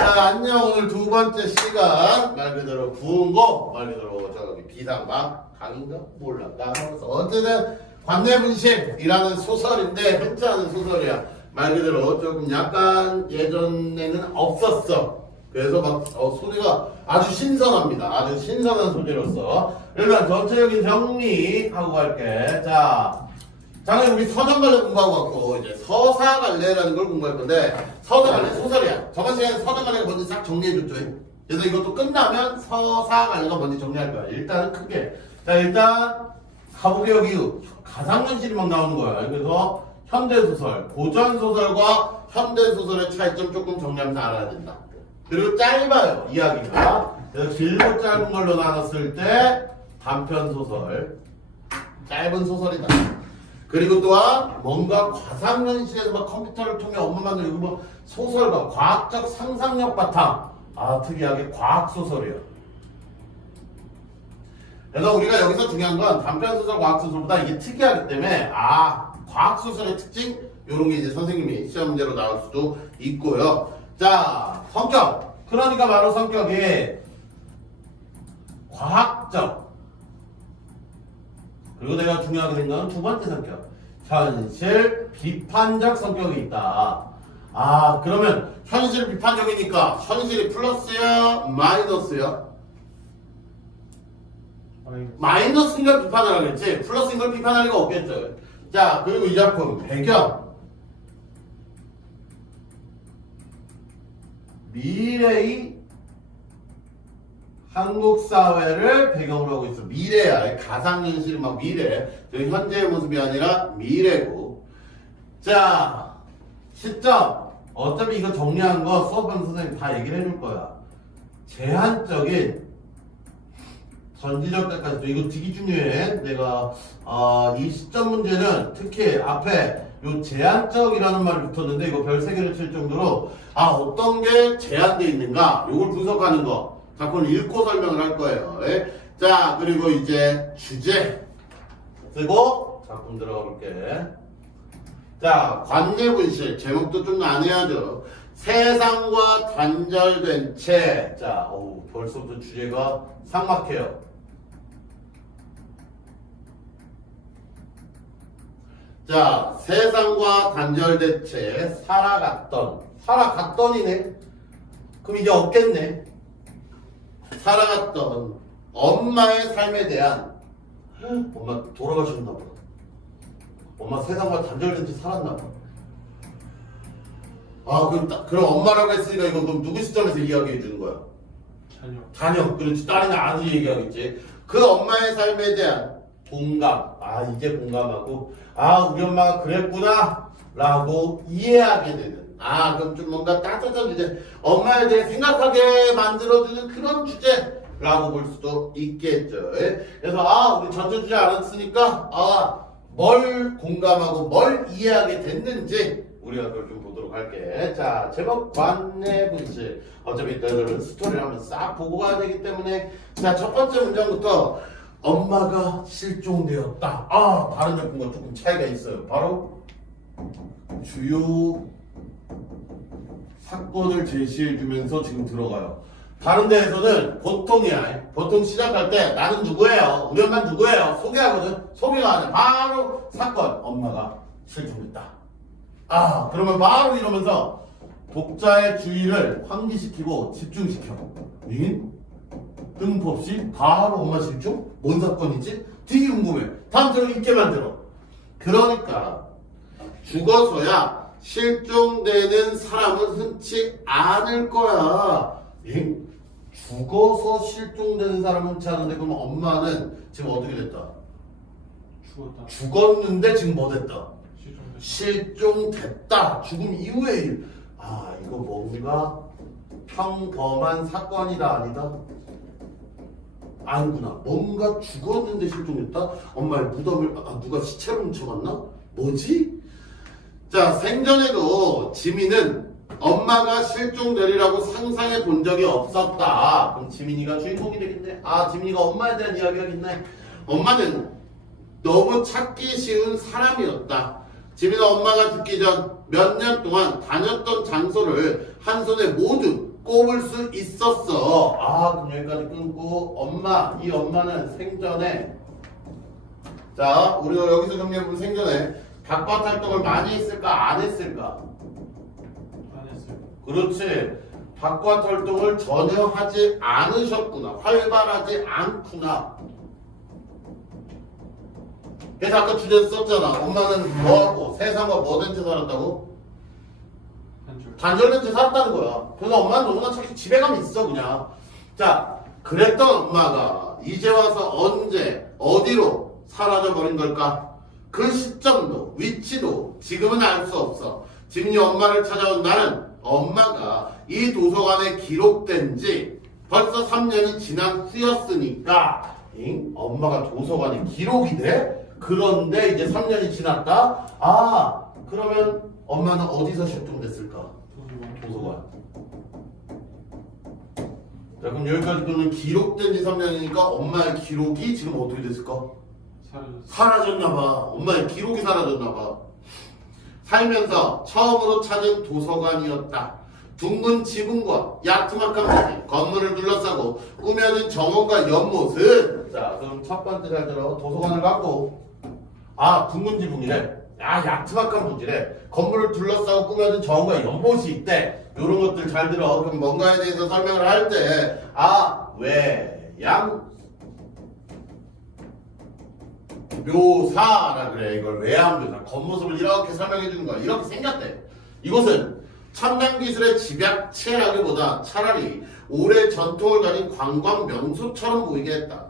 자, 안녕. 오늘 두 번째 시간. 말 그대로 부은고, 말 그대로 저기 비상방 강인가? 몰라. 나가서 어쨌든 관내분실이라는 소설인데 흔치 않은 소설이야. 말 그대로 조금 약간 예전에는 없었어. 그래서 막 소리가 아주 신선합니다. 아주 신선한 소리로서. 일단 전체적인 정리하고 갈게. 자, 작년에 우리 서점갈래 공부하고 왔고 이제 서사갈래라는 걸 공부할 건데 서사갈래 소설이야. 저번 시간에 서사갈래가 뭔지 싹 정리해줬죠. 그래서 이것도 끝나면 서사갈래가 뭔지 정리할 거야. 일단은 크게. 자, 일단 가부개혁 이후 가상현실이 막 나오는 거야. 그래서 현대소설, 고전소설과 현대소설의 차이점 조금 정리하면서 알아야 된다. 그리고 짧아요, 이야기가. 그래서 길고 짧은 걸로 나눴을 때 단편소설, 짧은 소설이다. 그리고 또한 뭔가 가상현실에서 막 컴퓨터를 통해 업무 만들고 뭐 소설과 과학적 상상력 바탕. 아, 특이하게 과학소설이에요. 그래서 우리가 여기서 중요한 건 단편소설, 과학소설보다 이게 특이하기 때문에 과학소설의 특징? 요런 게 이제 선생님이 시험 문제로 나올 수도 있고요. 자, 성격. 그러니까 바로 성격이 과학적. 그리고 내가 중요하게 생각하는 두 번째 성격. 현실 비판적 성격이 있다. 그러면 현실 비판적이니까 현실이 플러스야? 마이너스야? 마이너스인 걸 비판을 하겠지. 플러스인 걸 비판할 리가 없겠죠. 자, 그리고 이 작품 배경. 미래의 한국 사회를 배경으로 하고 있어. 미래야. 가상현실이 막 미래. 현재의 모습이 아니라 미래고. 자, 시점. 어차피 이거 정리한 거 수업하면 선생님 다 얘기를 해줄 거야. 제한적인 전지적 때까지도 이거 되게 중요해. 내가 이 시점 문제는 특히 앞에 요 제한적이라는 말이 붙었는데 이거 별 3개를 칠 정도로 어떤 게 제한되어 있는가 요걸 분석하는 거. 작품을 읽고 설명을 할 거예요. 예? 자, 그리고 이제 주제 쓰고 작품 들어가 볼게. 자, 관내분실 제목도 좀 나뉘어야죠. 세상과 단절된 채. 자, 벌써부터 주제가 삭막해요. 자, 세상과 단절된 채 살아갔더니네. 그럼 이제 없겠네. 살아갔던 엄마의 삶에 대한 엄마 돌아가셨나 보다. 엄마 세상과 단절된 채 살았나 봐. 그럼 엄마라고 했으니까 이거 그럼 누구 시점에서 이야기해 주는 거야? 자녀. 그렇지. 딸이나 아들이 얘기하겠지. 그 엄마의 삶에 대한 공감. 이제 공감하고 우리 엄마가 그랬구나 라고 이해하게 되는. 그럼 좀 뭔가 따뜻한 주제, 엄마에 대해 생각하게 만들어주는 그런 주제라고 볼 수도 있겠죠. 그래서 우리 전체 주제 알았으니까 뭘 공감하고 뭘 이해하게 됐는지 우리가 그걸 좀 보도록 할게. 자, 제목 관내분실. 어차피 너희들은 스토리를 한번 싹 보고 가야 되기 때문에 자, 첫 번째 문장부터 엄마가 실종되었다. 다른 작품과 조금 차이가 있어요. 바로 주요 사건을 제시해주면서 지금 들어가요. 다른 데에서는 보통이야. 보통 시작할 때 나는 누구예요? 우리 엄마는 누구예요? 소개하거든. 소개가 아니야. 바로 사건. 엄마가 실종됐다. 그러면 바로 이러면서 독자의 주의를 환기시키고 집중시켜. 뜬금포 없이 바로 엄마 실종? 뭔 사건이지? 되게 궁금해. 다음 들어 있게 만들어. 그러니까 죽어서야 실종되는 사람은 흔치 않을 거야. 죽어서 실종되는 사람은 흔치 않은데 그럼 엄마는 지금 어떻게 됐다? 죽었는데 지금 뭐 됐다? 실종됐다. 죽음 이후의 일. 이거 뭔가 평범한 사건이다 아니다? 아니구나. 뭔가 죽었는데 실종됐다? 엄마의 무덤을 누가 시체로 훔쳐갔나? 뭐지? 자, 생전에도 지민은 엄마가 실종되리라고 상상해 본 적이 없었다. 그럼 지민이가 주인공이 되겠네. 지민이가 엄마에 대한 이야기가 있네. 엄마는 너무 찾기 쉬운 사람이었다. 지민은 엄마가 죽기 전 몇 년 동안 다녔던 장소를 한 손에 모두 꼽을 수 있었어. 아, 그럼 여기까지 끊고 엄마, 이 엄마는 생전에 자, 우리가 여기서 정리해보면 생전에 박밭 활동을 많이 했을까 안 했을까? 안 했어요. 그렇지. 박밭 활동을 전혀 하지 않으셨구나. 활발하지 않구나. 그래서 아까 주제 썼잖아. 엄마는 뭐하고 세상과 뭐된 채 살았다고? 단절된 채 살았다는 거야. 그래서 엄마는 너무나 자기 집에감 있어 그냥. 자, 그랬던 엄마가 이제 와서 언제 어디로 사라져버린 걸까? 그 시점도 위치도 지금은 알 수 없어. 지금 이 엄마를 찾아온 나는 엄마가 이 도서관에 기록된 지 벌써 3년이 지난 후였으니까 엄마가 도서관에 기록이 돼? 그런데 이제 3년이 지났다? 아, 그러면 엄마는 어디서 실종됐을까? 도서관. 자, 그럼 여기까지 보면 기록된 지 3년이니까 엄마의 기록이 지금 어떻게 됐을까? 사라졌나봐. 엄마의 기록이 사라졌나봐. 살면서 처음으로 찾은 도서관이었다. 둥근 지붕과 야트막한 벽, 건물을 둘러싸고 꾸며진 정원과 연못은 자, 그럼 첫 번째 잘 들어. 도서관을 갖고 아, 둥근 지붕이래. 아, 야트막한 부지래. 건물을 둘러싸고 꾸며진 정원과 연못이 있대. 요런 것들 잘 들어. 그럼 뭔가에 대해서 설명을 할 때 아, 왜, 양 묘사라 그래. 이걸 외양묘사. 겉모습을 이렇게 설명해 주는 거야. 이렇게 생겼대. 이곳은 첨단 기술의 집약체라기보다 차라리 오래 전통을 가진 관광 명소처럼 보이게 했다.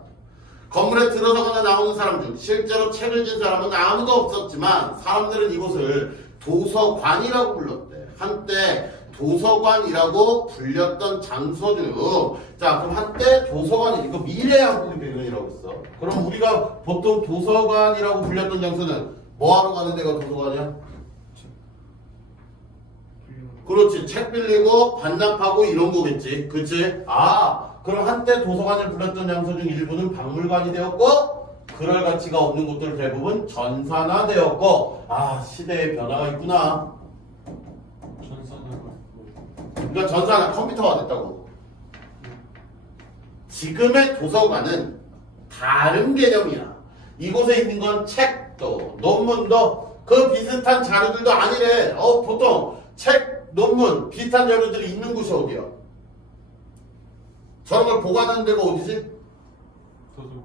건물에 들어서거나 나오는 사람 중 실제로 책을 진 사람은 아무도 없었지만 사람들은 이곳을 도서관이라고 불렀대. 한때 도서관이라고 불렸던 장소 중 자, 그럼 한때 도서관이 이거 미래 한국의 배경이라고 했어. 그럼 우리가 보통 도서관이라고 불렸던 장소는 뭐하러 가는 데가 도서관이야? 그렇지. 책 빌리고 반납하고 이런 거겠지. 그치? 아, 그럼 한때 도서관을 불렸던 장소 중 일부는 박물관이 되었고 그럴 가치가 없는 곳들 대부분 전산화되었고 아, 시대의 변화가 있구나. 그러니까 전산화 컴퓨터화 됐다고. 지금의 도서관은 다른 개념이야. 이곳에 있는 건 책도 논문도 그 비슷한 자료들도 아니래. 보통 책, 논문, 비슷한 자료들이 있는 곳이 어디야? 저런 걸 보관하는 데가 어디지?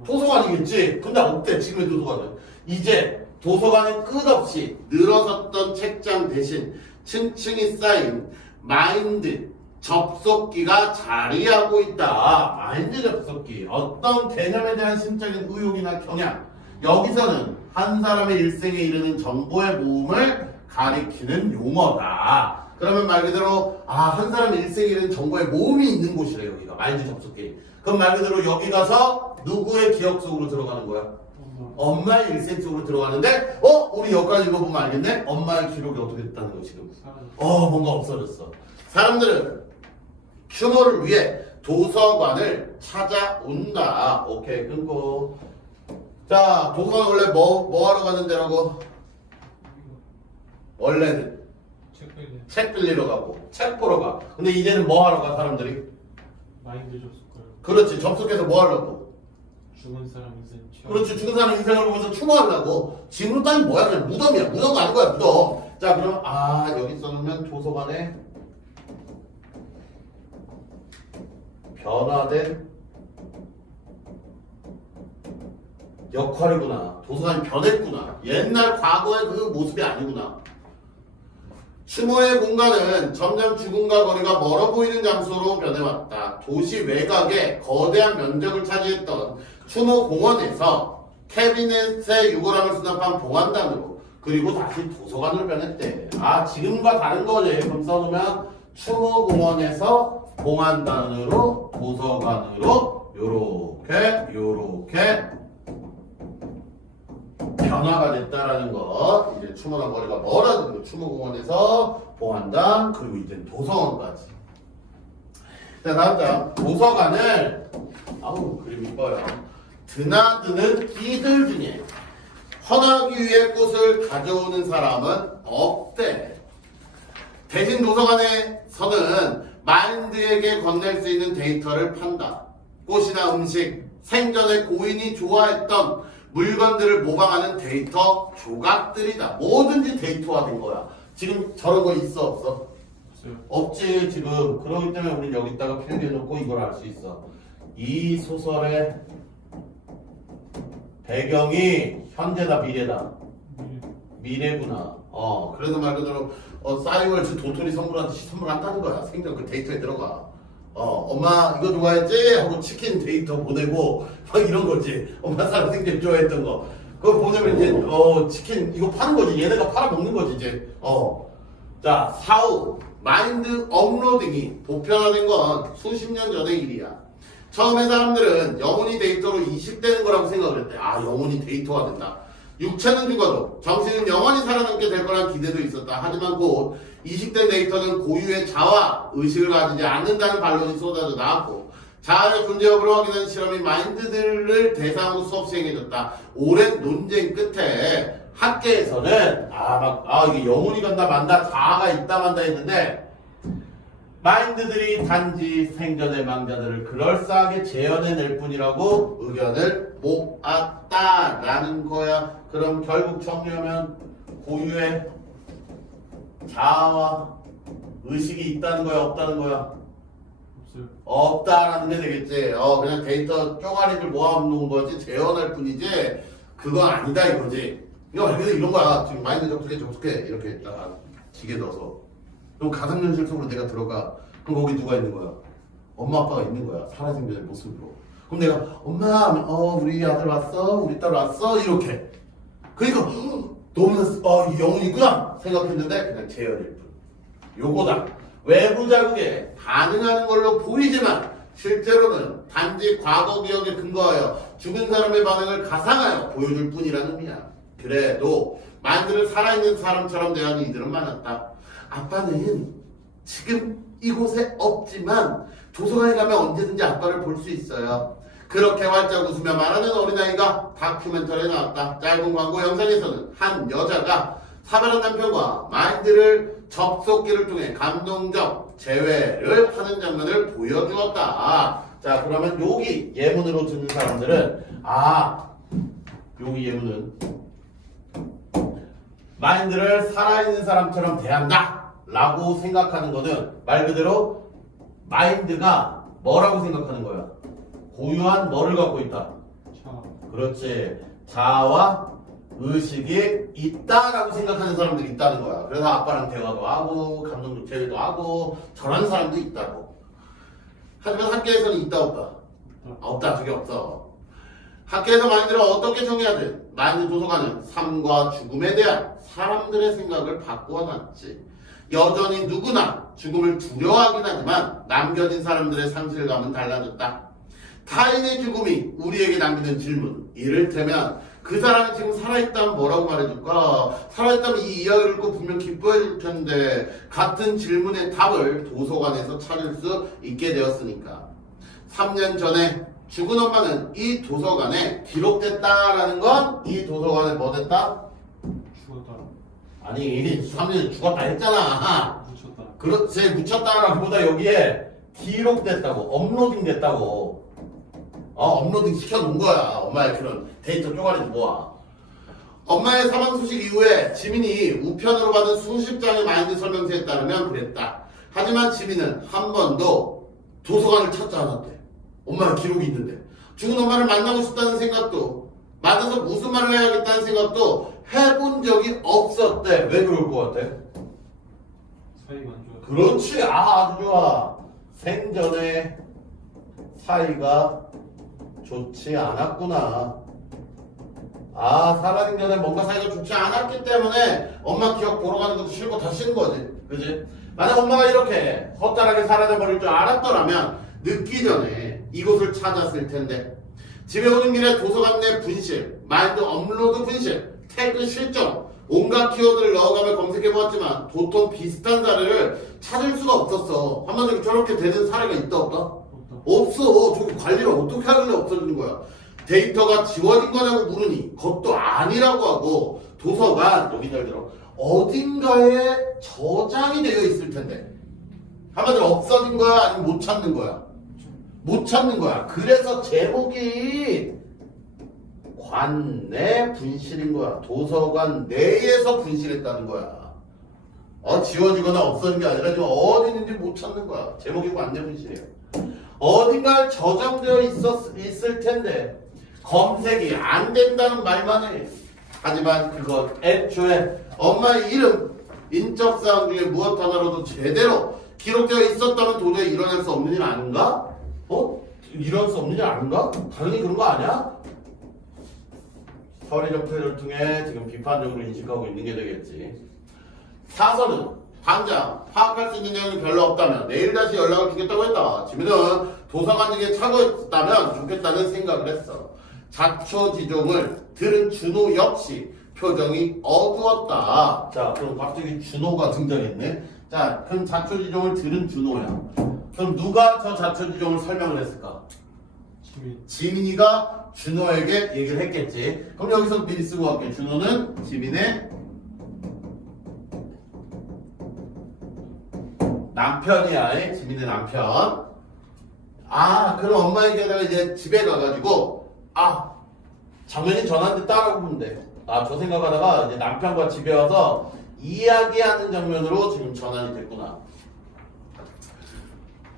도서관이겠지. 근데 어때? 지금의 도서관은 이제 도서관은 끝없이 늘어섰던 책장 대신 층층이 쌓인 마인드 접속기가 자리하고 있다. 마인드 접속기. 어떤 개념에 대한 심적인 의욕이나 경향. 여기서는 한 사람의 일생에 이르는 정보의 모음을 가리키는 용어다. 그러면 말 그대로 한 사람의 일생에 이르는 정보의 모음이 있는 곳이래. 여기가 마인드 접속기. 그럼 말 그대로 여기 가서 누구의 기억 속으로 들어가는 거야? 엄마의 일생 속으로 들어가는데 우리 여기까지 읽어보면 알겠네? 엄마의 기록이 어떻게 됐다는 거 지금. 뭔가 없어졌어. 사람들은 추모를 위해 도서관을 찾아온다. 오케이, 끊고. 자, 도서관 원래 뭐 하러 가는 데라고? 원래는 책 빌리러 가고 책 보러 가. 근데 이제는 뭐 하러 가 사람들이? 마인드 접속가요. 그렇지. 접속해서 뭐 하려고? 죽은 사람 인생. 그렇지. 죽은 사람 인생을 보면서 추모하려고. 지금으로 따지면 뭐야? 그냥 무덤이야. 무덤 가는 거야. 무덤. 자, 그럼 여기 써놓으면 도서관에 변화된 역할이구나. 도서관이 변했구나. 옛날 과거의 그 모습이 아니구나. 추모의 공간은 점점 죽음과 거리가 멀어 보이는 장소로 변해왔다. 도시 외곽에 거대한 면적을 차지했던 추모 공원에서 캐비넷의 유골함을 수납한 보관단으로 그리고 다시 도서관으로 변했대. 지금과 다른 거지. 그럼 써놓으면 추모 공원에서 보관단으로 도서관으로 요렇게 변화가 됐다라는 거. 이제 추모랑 거리가 멀어지고 추모공원에서 보관단 그리고 이제 도서관까지. 자, 다음 장. 도서관을 그림 이뻐요. 드나드는 이들 중에 헌하기 위해 꽃을 가져오는 사람은 없대. 대신 도서관에서는 마인드에게 건넬 수 있는 데이터를 판다. 꽃이나 음식, 생전에 고인이 좋아했던 물건들을 모방하는 데이터 조각들이다. 뭐든지 데이터화된 거야. 지금 저런 거 있어 없어? 없어요. 없지 지금. 그렇기 때문에 우리는 여기다가 필기해놓고 이걸 알 수 있어. 이 소설의 배경이 현재다 미래다? 미래구나. 그래서 말 그대로 싸이월드 도토리 선물한다는 거야. 생전 그 데이터에 들어가. 엄마 이거 좋아했지? 하고 치킨 데이터 보내고 막 이런 거지. 엄마 사람 생전 좋아했던 거. 그거 보내면 이제 치킨 이거 파는 거지. 얘네가 팔아 먹는 거지 이제. 자, 사후 마인드 업로딩이 보편화된 건 수십 년 전의 일이야. 처음에 사람들은 영혼이 데이터로 이식되는 거라고 생각을 했대. 아, 영혼이 데이터화 된다. 육체는 죽어도 정신은 영원히 살아남게 될 거란 기대도 있었다. 하지만 곧 이식된 데이터는 고유의 자아, 의식을 가지지 않는다는 반론이 쏟아져 나왔고 자아의 존재 여부를 확인하는 실험이 마인드들을 대상으로 수업 시행해졌다. 오랜 논쟁 끝에 학계에서는 이게 영혼이 간다 만다 자아가 있다 만다 했는데 마인드들이 단지 생전의 망자들을 그럴싸하게 재현해낼 뿐이라고 의견을 모았다라는 거야. 그럼 결국 정리하면 고유의 자아와 의식이 있다는 거야 없다는 거야? 없어요. 없다라는 게 되겠지. 그냥 데이터 쪼가리를 모아놓은 거지 재현할 뿐이지 그건 아니다 이거지. 그래서 이런 거야. 지금 마인드 접속해 이렇게 딱 기계 넣어서 그럼 가상현실 속으로 내가 들어가. 그럼 거기 누가 있는 거야? 엄마 아빠가 있는 거야. 살아생전의 모습으로. 그럼 내가 엄마 우리 아들 왔어? 우리 딸 왔어? 이렇게. 그러니까 너는 이 영혼이구나 생각했는데 그냥 재현일 뿐. 요거다. 외부 자극에 반응하는 걸로 보이지만 실제로는 단지 과거 기억에 근거하여 죽은 사람의 반응을 가상하여 보여줄 뿐이라는 의미야. 그래도 마인드를 살아있는 사람처럼 대하는 이들은 많았다. 아빠는 지금 이곳에 없지만 도서관에 가면 언제든지 아빠를 볼 수 있어요. 그렇게 활짝 웃으며 말하는 어린아이가 다큐멘터리에 나왔다. 짧은 광고 영상에서는 한 여자가 사별한 남편과 마인드를 접속기를 통해 감동적 재회를 하는 장면을 보여주었다. 자, 그러면 여기 예문으로 듣는 사람들은 여기 예문은 마인드를 살아있는 사람처럼 대한다 라고 생각하는 거는 말 그대로 마인드가 뭐라고 생각하는 거야? 고유한 뭐를 갖고 있다? 자아. 그렇지. 자아와 의식이 있다라고 생각하는 사람들이 있다는 거야. 그래서 아빠랑 대화도 하고 감정적 재회도 하고 저런 사람도 있다고. 하지만 학계에서는 있다 없다? 없다. 저게 없어. 학계에서 마인드를 어떻게 정의하든 마인드 도서관은 삶과 죽음에 대한 사람들의 생각을 바꾸어 놨지. 여전히 누구나 죽음을 두려워하긴 하지만 남겨진 사람들의 상실감은 달라졌다. 타인의 죽음이 우리에게 남기는 질문, 이를테면 그 사람이 지금 살아있다면 뭐라고 말해줄까? 살아있다면 이 이야기를 듣고 분명 기뻐해줄 텐데 같은 질문의 답을 도서관에서 찾을 수 있게 되었으니까. 3년 전에 죽은 엄마는 이 도서관에 기록됐다라는 건 이 도서관에 뭐 됐다? 죽었다. 아니 3년 죽었다 했잖아. 묻혔다. 그렇지. 묻혔다라기보다 여기에 기록됐다고 업로딩 됐다고. 업로딩 시켜놓은 거야. 엄마의 그런 데이터 쪼가리를 모아. 엄마의 사망 소식 이후에 지민이 우편으로 받은 수십 장의 마인드 설명서에 따르면 그랬다. 하지만 지민은 한 번도 도서관을 찾지 않았대. 엄마의 기록이 있는데. 죽은 엄마를 만나고 싶다는 생각도, 만나서 무슨 말을 해야겠다는 생각도 해본 적이 없었대. 왜 그럴 것 같아? 사이가 안 좋아. 그렇지. 아주 좋아. 생전에 사이가 좋지 않았구나. 살아있는 전에 뭔가 사이가 좋지 않았기 때문에 엄마 기억 보러 가는 것도 싫고 다 싫은 거지. 그지? 만약 엄마가 이렇게 허탈하게 사라져버릴 줄 알았더라면 늦기 전에 이곳을 찾았을 텐데. 집에 오는 길에 도서관 내 분실, 마인드 업로드 분실, 태그 실종, 온갖 키워드를 넣어가며 검색해보았지만 도통 비슷한 사례를 찾을 수가 없었어. 한마디로 저렇게 되는 사례가 있다 없다? 없어. 저기 관리를 어떻게 하길래 없어지는 거야. 데이터가 지워진 거냐고 물으니 그것도 아니라고 하고 도서관 여기 잘 들어 어딘가에 저장이 되어 있을 텐데 한마디로 없어진 거야? 아니면 못 찾는 거야? 못 찾는 거야. 그래서 제목이 관내 분실인 거야. 도서관 내에서 분실했다는 거야. 지워지거나 없어진 게 아니라 지금 어디 있는지 못 찾는 거야. 제목이 관내 분실이야. 어딘가에 저장되어 있을 텐데 검색이 안 된다는 말만 해. 하지만 그거 애초에 엄마의 이름, 인적사항 중에 무엇 하나로도 제대로 기록되어 있었다면 도저히 일어날 수 없는 일 아닌가? 일어날 수 없는 일 아닌가? 당연히 그런 거 아니야? 서리적 표현을 통해 지금 비판적으로 인식하고 있는 게 되겠지. 사서는 당장 파악할 수 있는 내용이 별로 없다면 내일 다시 연락을 주겠다고 했다. 지민은 도서관 등에 차고 있다면 좋겠다는 생각을 했어. 자초지종을 들은 준호 역시 표정이 어두웠다. 자, 그럼 갑자기 준호가 등장했네. 자, 그럼 자초지종을 들은 준호야. 그럼 누가 저 자초지종을 설명을 했을까? 지민이가 준호에게 얘기를 했겠지. 그럼 여기서 미리 쓰고 갈게. 준호는 지민의 남편이야. 지민의 남편. 그럼 엄마에게다가 이제 집에 가가지고 장면이 전화한테 따라오면 돼. 저 생각하다가 이제 남편과 집에 와서 이야기하는 장면으로 지금 전환이 됐구나.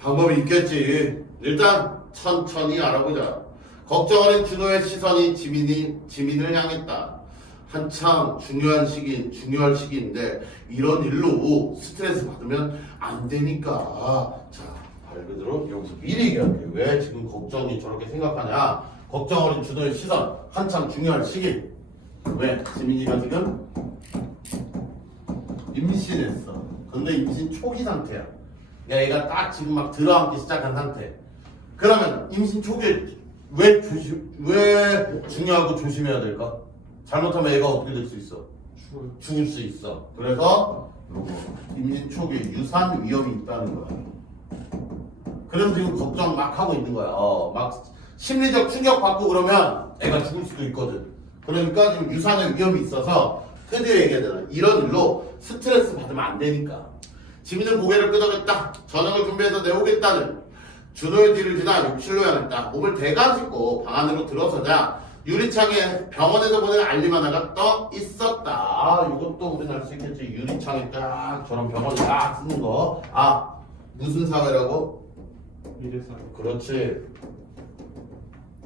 방법이 있겠지. 일단 천천히 알아보자. 걱정하는 준호의 시선이 지민을 향했다. 한창 중요할 시기인데 이런 일로 스트레스 받으면 안 되니까. 자, 말 그대로 여기서 미리 얘기할게. 왜 지금 걱정이 저렇게 생각하냐? 걱정 어린 준호의 시선, 한창 중요할 시기. 왜? 지민이가 지금 임신했어. 근데 임신 초기 상태야. 얘가 딱 지금 막 들어앉기 시작한 상태. 그러면 임신 초기에 왜 중요하고 조심해야 될까? 잘못하면 애가 어떻게 될 수 있어? 죽을 수 있어. 그래서 임신 초기에 유산 위험이 있다는 거야. 그래서 지금 걱정 막 하고 있는 거야. 막 심리적 충격 받고 그러면 애가 죽을 수도 있거든. 그러니까 지금 유산의 위험이 있어서 드디어 얘기하잖아. 이런 일로 스트레스 받으면 안 되니까. 지민은 고개를 끄덕였다. 저녁을 준비해서 내오겠다는 준호의 뒤를 지나 욕실로 향했다. 몸을 대가 짚고 방 안으로 들어서자 유리창에 병원에서 보낸 알림 하나가 떠 있었다. 이것도 우리는 알 수 있겠지. 유리창에 딱 저런 병원에 딱 쓰는 거. 무슨 사회라고? 미래사회. 그렇지.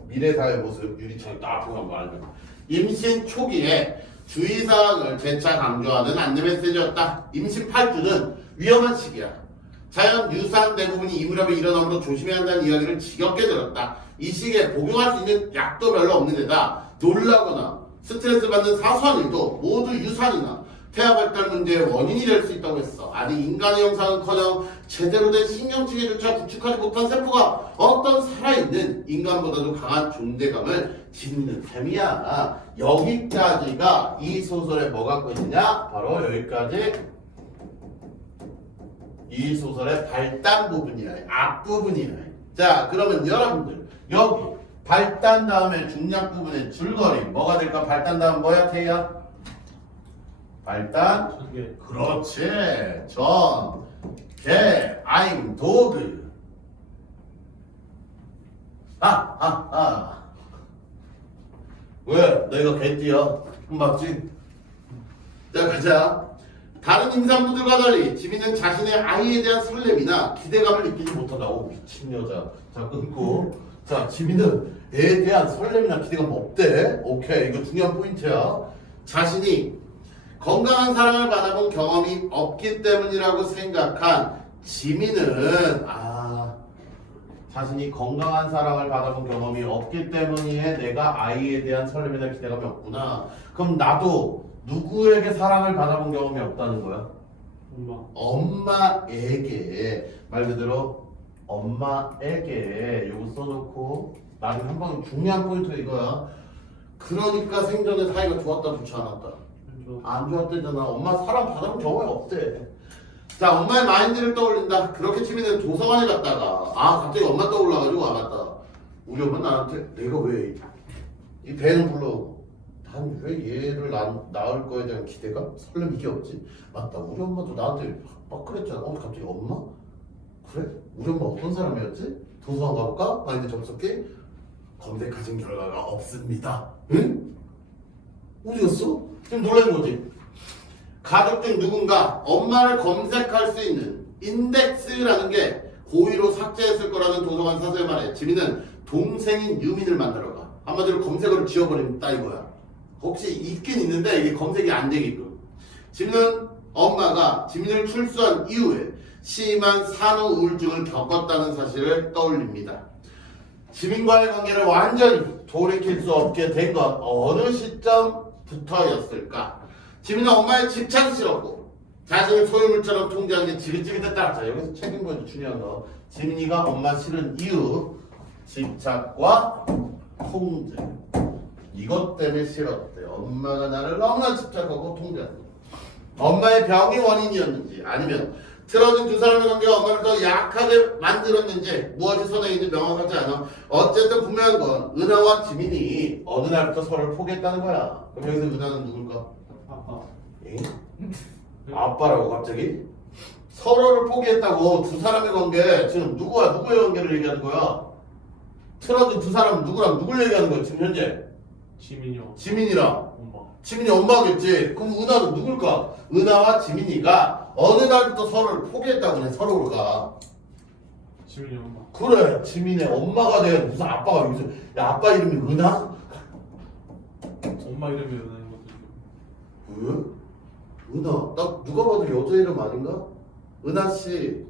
미래사회 모습 유리창에 딱 보면 말면 임신 초기에 주의사항을 재차 강조하는 안내메시지였다. 임신 8주는 위험한 시기야. 자연 유산 대부분이 이 무렵에 일어나므로 조심해야 한다는 이야기를 지겹게 들었다. 이 시기에 복용할 수 있는 약도 별로 없는 데다 놀라거나 스트레스 받는 사소한 일도 모두 유산이나 태아 발달 문제의 원인이 될 수 있다고 했어. 아직 인간의 형상은커녕 제대로 된 신경체계조차 구축하지 못한 세포가 어떤 살아있는 인간보다도 강한 존재감을 지니는 셈이야. 여기까지가 이 소설에 뭐 갖고 있느냐? 바로 여기까지 이 소설의 발단 부분이야. 앞부분이야. 자, 그러면 여러분들 여기 발단 다음에 중략 부분의 줄거리 뭐가 될까? 발단 다음 뭐야, 태희야? 발단? 전개. 그렇지. 전, 개, 아임, 도그. 왜? 너희가 개띠야? 맞지? 자, 가자. 다른 임산부들과 달리 지민은 자신의 아이에 대한 설렘이나 기대감을 느끼지 못한다. 미친 여자. 자, 끊고. 자, 지민은 애에 대한 설렘이나 기대감 없대. 오케이, 이거 중요한 포인트야. 자신이 건강한 사랑을 받아본 경험이 없기 때문이라고 생각한 지민은 자신이 건강한 사랑을 받아본 경험이 없기 때문에 내가 아이에 대한 설렘이나 기대감이 없구나. 그럼 나도 누구에게 사랑을 받아본 경험이 없다는 거야? 엄마에게. 말 그대로 엄마에게. 요거 써놓고 나중에 한 번 중요한 포인트가 이거야. 그러니까 생전에 사이가 좋았다 좋지 않았다? 안 좋았대잖아. 엄마 사랑 받아본 경험이 없대. 자, 엄마의 마인드를 떠올린다. 그렇게 치면 도서관에 갔다가 갑자기 엄마 떠올라가지고 맞다. 우리 엄마 나한테 내가 왜 이 배는 불러오고 난 왜 얘를 낳을 거에 대한 기대감? 설렘 이게 없지? 맞다. 우리 엄마도 나한테 막 그랬잖아. 갑자기 엄마? 그래? 우리 엄마 어떤 사람이었지? 도서관 가볼까? 아닌데 접속해? 검색하신 결과가 없습니다. 응? 어디 갔어? 지금 놀라는 거지? 가족 중 누군가 엄마를 검색할 수 있는 인덱스라는 게 고의로 삭제했을 거라는 도서관 사설 말에 지민은 동생인 유민을 만나러 가. 한마디로 검색어를 지워버린다 이거야. 혹시 있긴 있는데 이게 검색이 안 되게끔. 지민은 엄마가 지민을 출소한 이후에 심한 산후 우울증을 겪었다는 사실을 떠올립니다. 지민과의 관계를 완전히 돌이킬 수 없게 된 건 어느 시점부터였을까? 지민은 엄마의 집착이 싫었고 자신을 소유물처럼 통제하는 게 지긋지긋했다. 자, 여기서 책임감이 중요한 거. 지민이가 엄마 싫은 이유, 집착과 통제. 이것 때문에 싫었대. 엄마가 나를 너무나 집착하고 통제한다. 엄마의 병이 원인이었는지 아니면 틀어진 두 사람의 관계가 엄마를 더 약하게 만들었는지 무엇이 손에 있는지 명확하지 않아. 어쨌든 분명한 건 은하와 지민이 어느 날부터 서로를 포기했다는 거야. 그럼 여기서 은하는 누굴까? 아빠. 에? 아빠라고 갑자기? 서로를 포기했다고. 두 사람의 관계 지금 누구와 누구의 관계를 얘기하는 거야? 틀어진 두 사람은 누구랑 누굴 얘기하는 거야 지금 현재? 지민이요. 지민이랑. 엄마. 지민이 엄마겠지. 그럼 은하는 누굴까? 은하와 지민이가 어느 날부터 서로를 포기했다고 해. 서로가. 지민이 엄마. 그래. 지민의 엄마가 돼. 무슨 아빠가 여기서. 야, 아빠 이름이 은하? 엄마 이름이 은하인 것도 왜? 은하. 나 누가 봐도 여자 이름 아닌가? 은하씨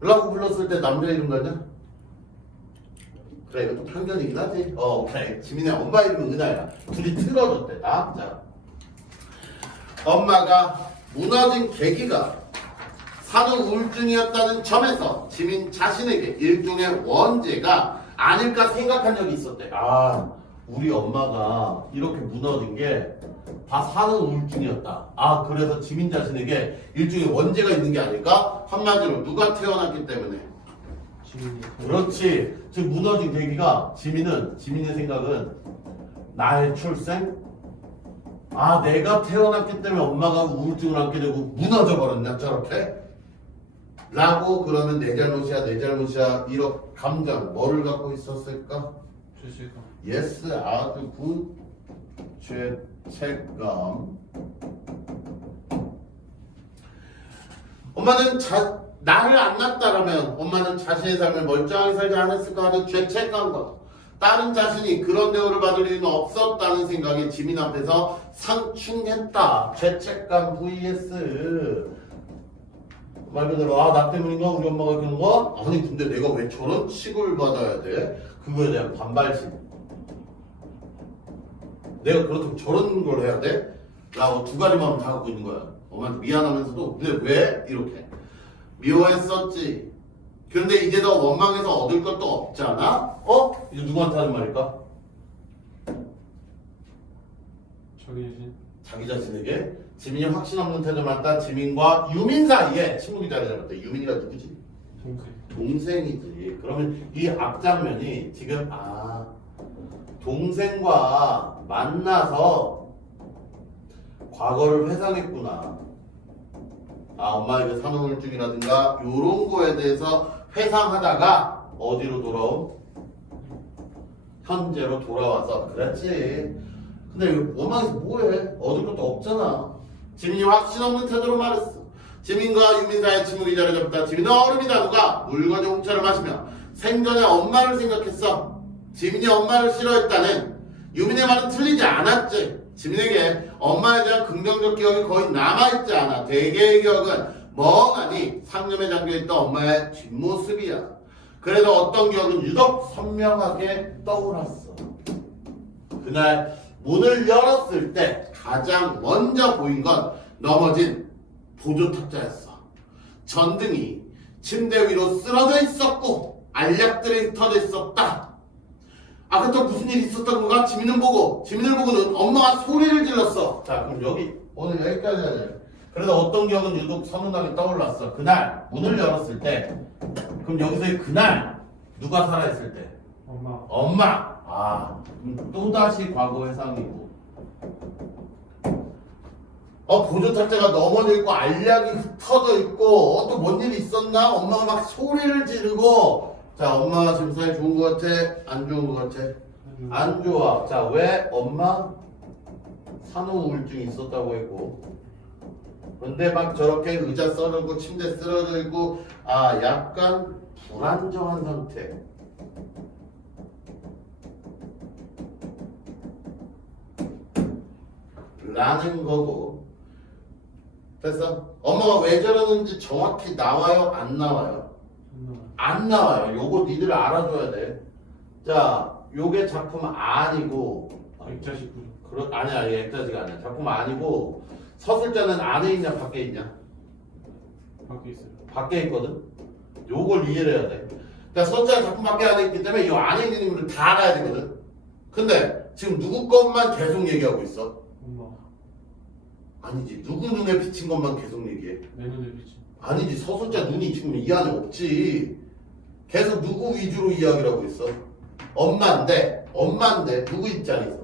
라고 불렀을 때 남자 이름 같냐? 그래, 이것도 편견이긴 하지. 오케이. 지민의 엄마 이름은 은하야. 둘이 틀어졌대. 자. 엄마가 무너진 계기가 산후 우울증이었다는 점에서 지민 자신에게 일종의 원죄가 아닐까 생각한 적이 있었대. 우리 엄마가 이렇게 무너진 게 다 산후 우울증이었다. 그래서 지민 자신에게 일종의 원죄가 있는 게 아닐까? 한마디로 누가 태어났기 때문에. 지민이. 그렇지. 지금 무너진 계기가 지민의 생각은 나의 출생? 내가 태어났기 때문에 엄마가 우울증을 안게 되고 무너져 버렸냐 저렇게? 라고 그러면 내 잘못이야 이런 감정 뭐를 갖고 있었을까? 죄책감. 예스 아주 굿 죄책감. 엄마는 나를 안 낳았다라면 엄마는 자신의 삶을 멀쩡하게 살지 않았을까 하는 죄책감과 다른 자신이 그런 대우를 받을 일은 없었다는 생각이 지민 앞에서 상충했다. 죄책감 vs 말 그대로 나 때문인가 우리 엄마가 그런 거? 아니 근데 내가 왜 저런 취급을 받아야 돼? 그거에 대한 반발심. 내가 그렇다고 저런 걸 해야 돼? 라고 두 가지 마음을 다 갖고 있는 거야. 엄마한테 미안하면서도 근데 왜? 이렇게 미워했었지. 그런데 이제 너 원망해서 얻을 것도 없잖아? 이거 누구한테 하는 말일까? 자기 자신에게. 지민이 확신 없는 태도를 맞다. 지민과 유민 사이에 친목이 자리 잡았다. 유민이가 누구지? 동생이지. 그러면 이 앞장면이 지금 동생과 만나서 과거를 회상했구나. 엄마에게 산후우울증이라든가 요런 거에 대해서 회상하다가 어디로 돌아옴? 현재로 돌아와서. 그렇지. 근데 원망에서 뭐해? 얻을 것도 없잖아. 지민이 확신 없는 태도로 말했어. 지민과 유민 사이에 침묵이 자리 잡았다. 지민은 얼음이다. 누가 물건의 홍차를 마시며 생전에 엄마를 생각했어. 지민이 엄마를 싫어했다는 유민의 말은 틀리지 않았지. 지민에게 엄마에 대한 긍정적 기억이 거의 남아있지 않아. 대개의 기억은 멍하니 상념에 잠겨있던 엄마의 뒷모습이야. 그래도 어떤 기억은 유독 선명하게 떠올랐어. 그날 문을 열었을 때 가장 먼저 보인 건 넘어진 보조탁자였어. 전등이 침대 위로 쓰러져 있었고 알약들이 흩어져 있었다. 그때 무슨 일이 있었던 건가? 지민을 보고는 엄마가 소리를 질렀어. 자, 그럼 여기 오늘 여기까지 하자. 그래도 어떤 기억은 유독 선운하게 떠올랐어. 그날 문을 열었을 때. 그럼 여기서의 그날 누가 살아있을 때? 엄마. 그럼 또다시 과거 회상이고. 보조 탁자가 넘어져 있고 알약이 흩어져 있고 또 뭔 일이 있었나? 엄마가 막 소리를 지르고. 자, 엄마가 지금 사이 좋은 것 같아? 안 좋은 것 같아? 안 좋아. 자, 왜? 엄마 산후 우울증이 있었다고 했고. 근데 막 저렇게 의자 써르고 침대 쓰러져 있고 약간 불안정한 상태. 라는 거고. 됐어? 엄마가 왜 저러는지 정확히 나와요? 안 나와요? 안 나와요. 요거 니들 알아줘야 돼. 자, 요게 작품 아니고. 액자식 구조. 아니야, 얘 액자지가 아니야. 작품 아니고. 서술자는 안에 있냐, 밖에 있냐? 밖에 있어요. 밖에 있거든? 요걸 이해를 해야 돼. 그러니까 서술자 작품 밖에 안에 있기 때문에 이 안에 있는 인물을 다 알아야 되거든? 근데 지금 누구 것만 계속 얘기하고 있어? 엄마. 아니지. 누구 눈에 비친 것만 계속 얘기해. 내 눈에 비친. 아니지. 서술자 눈이 지금 이 안에 없지. 계속 누구 위주로 이야기를 하고 있어? 엄마인데 누구 입장에서?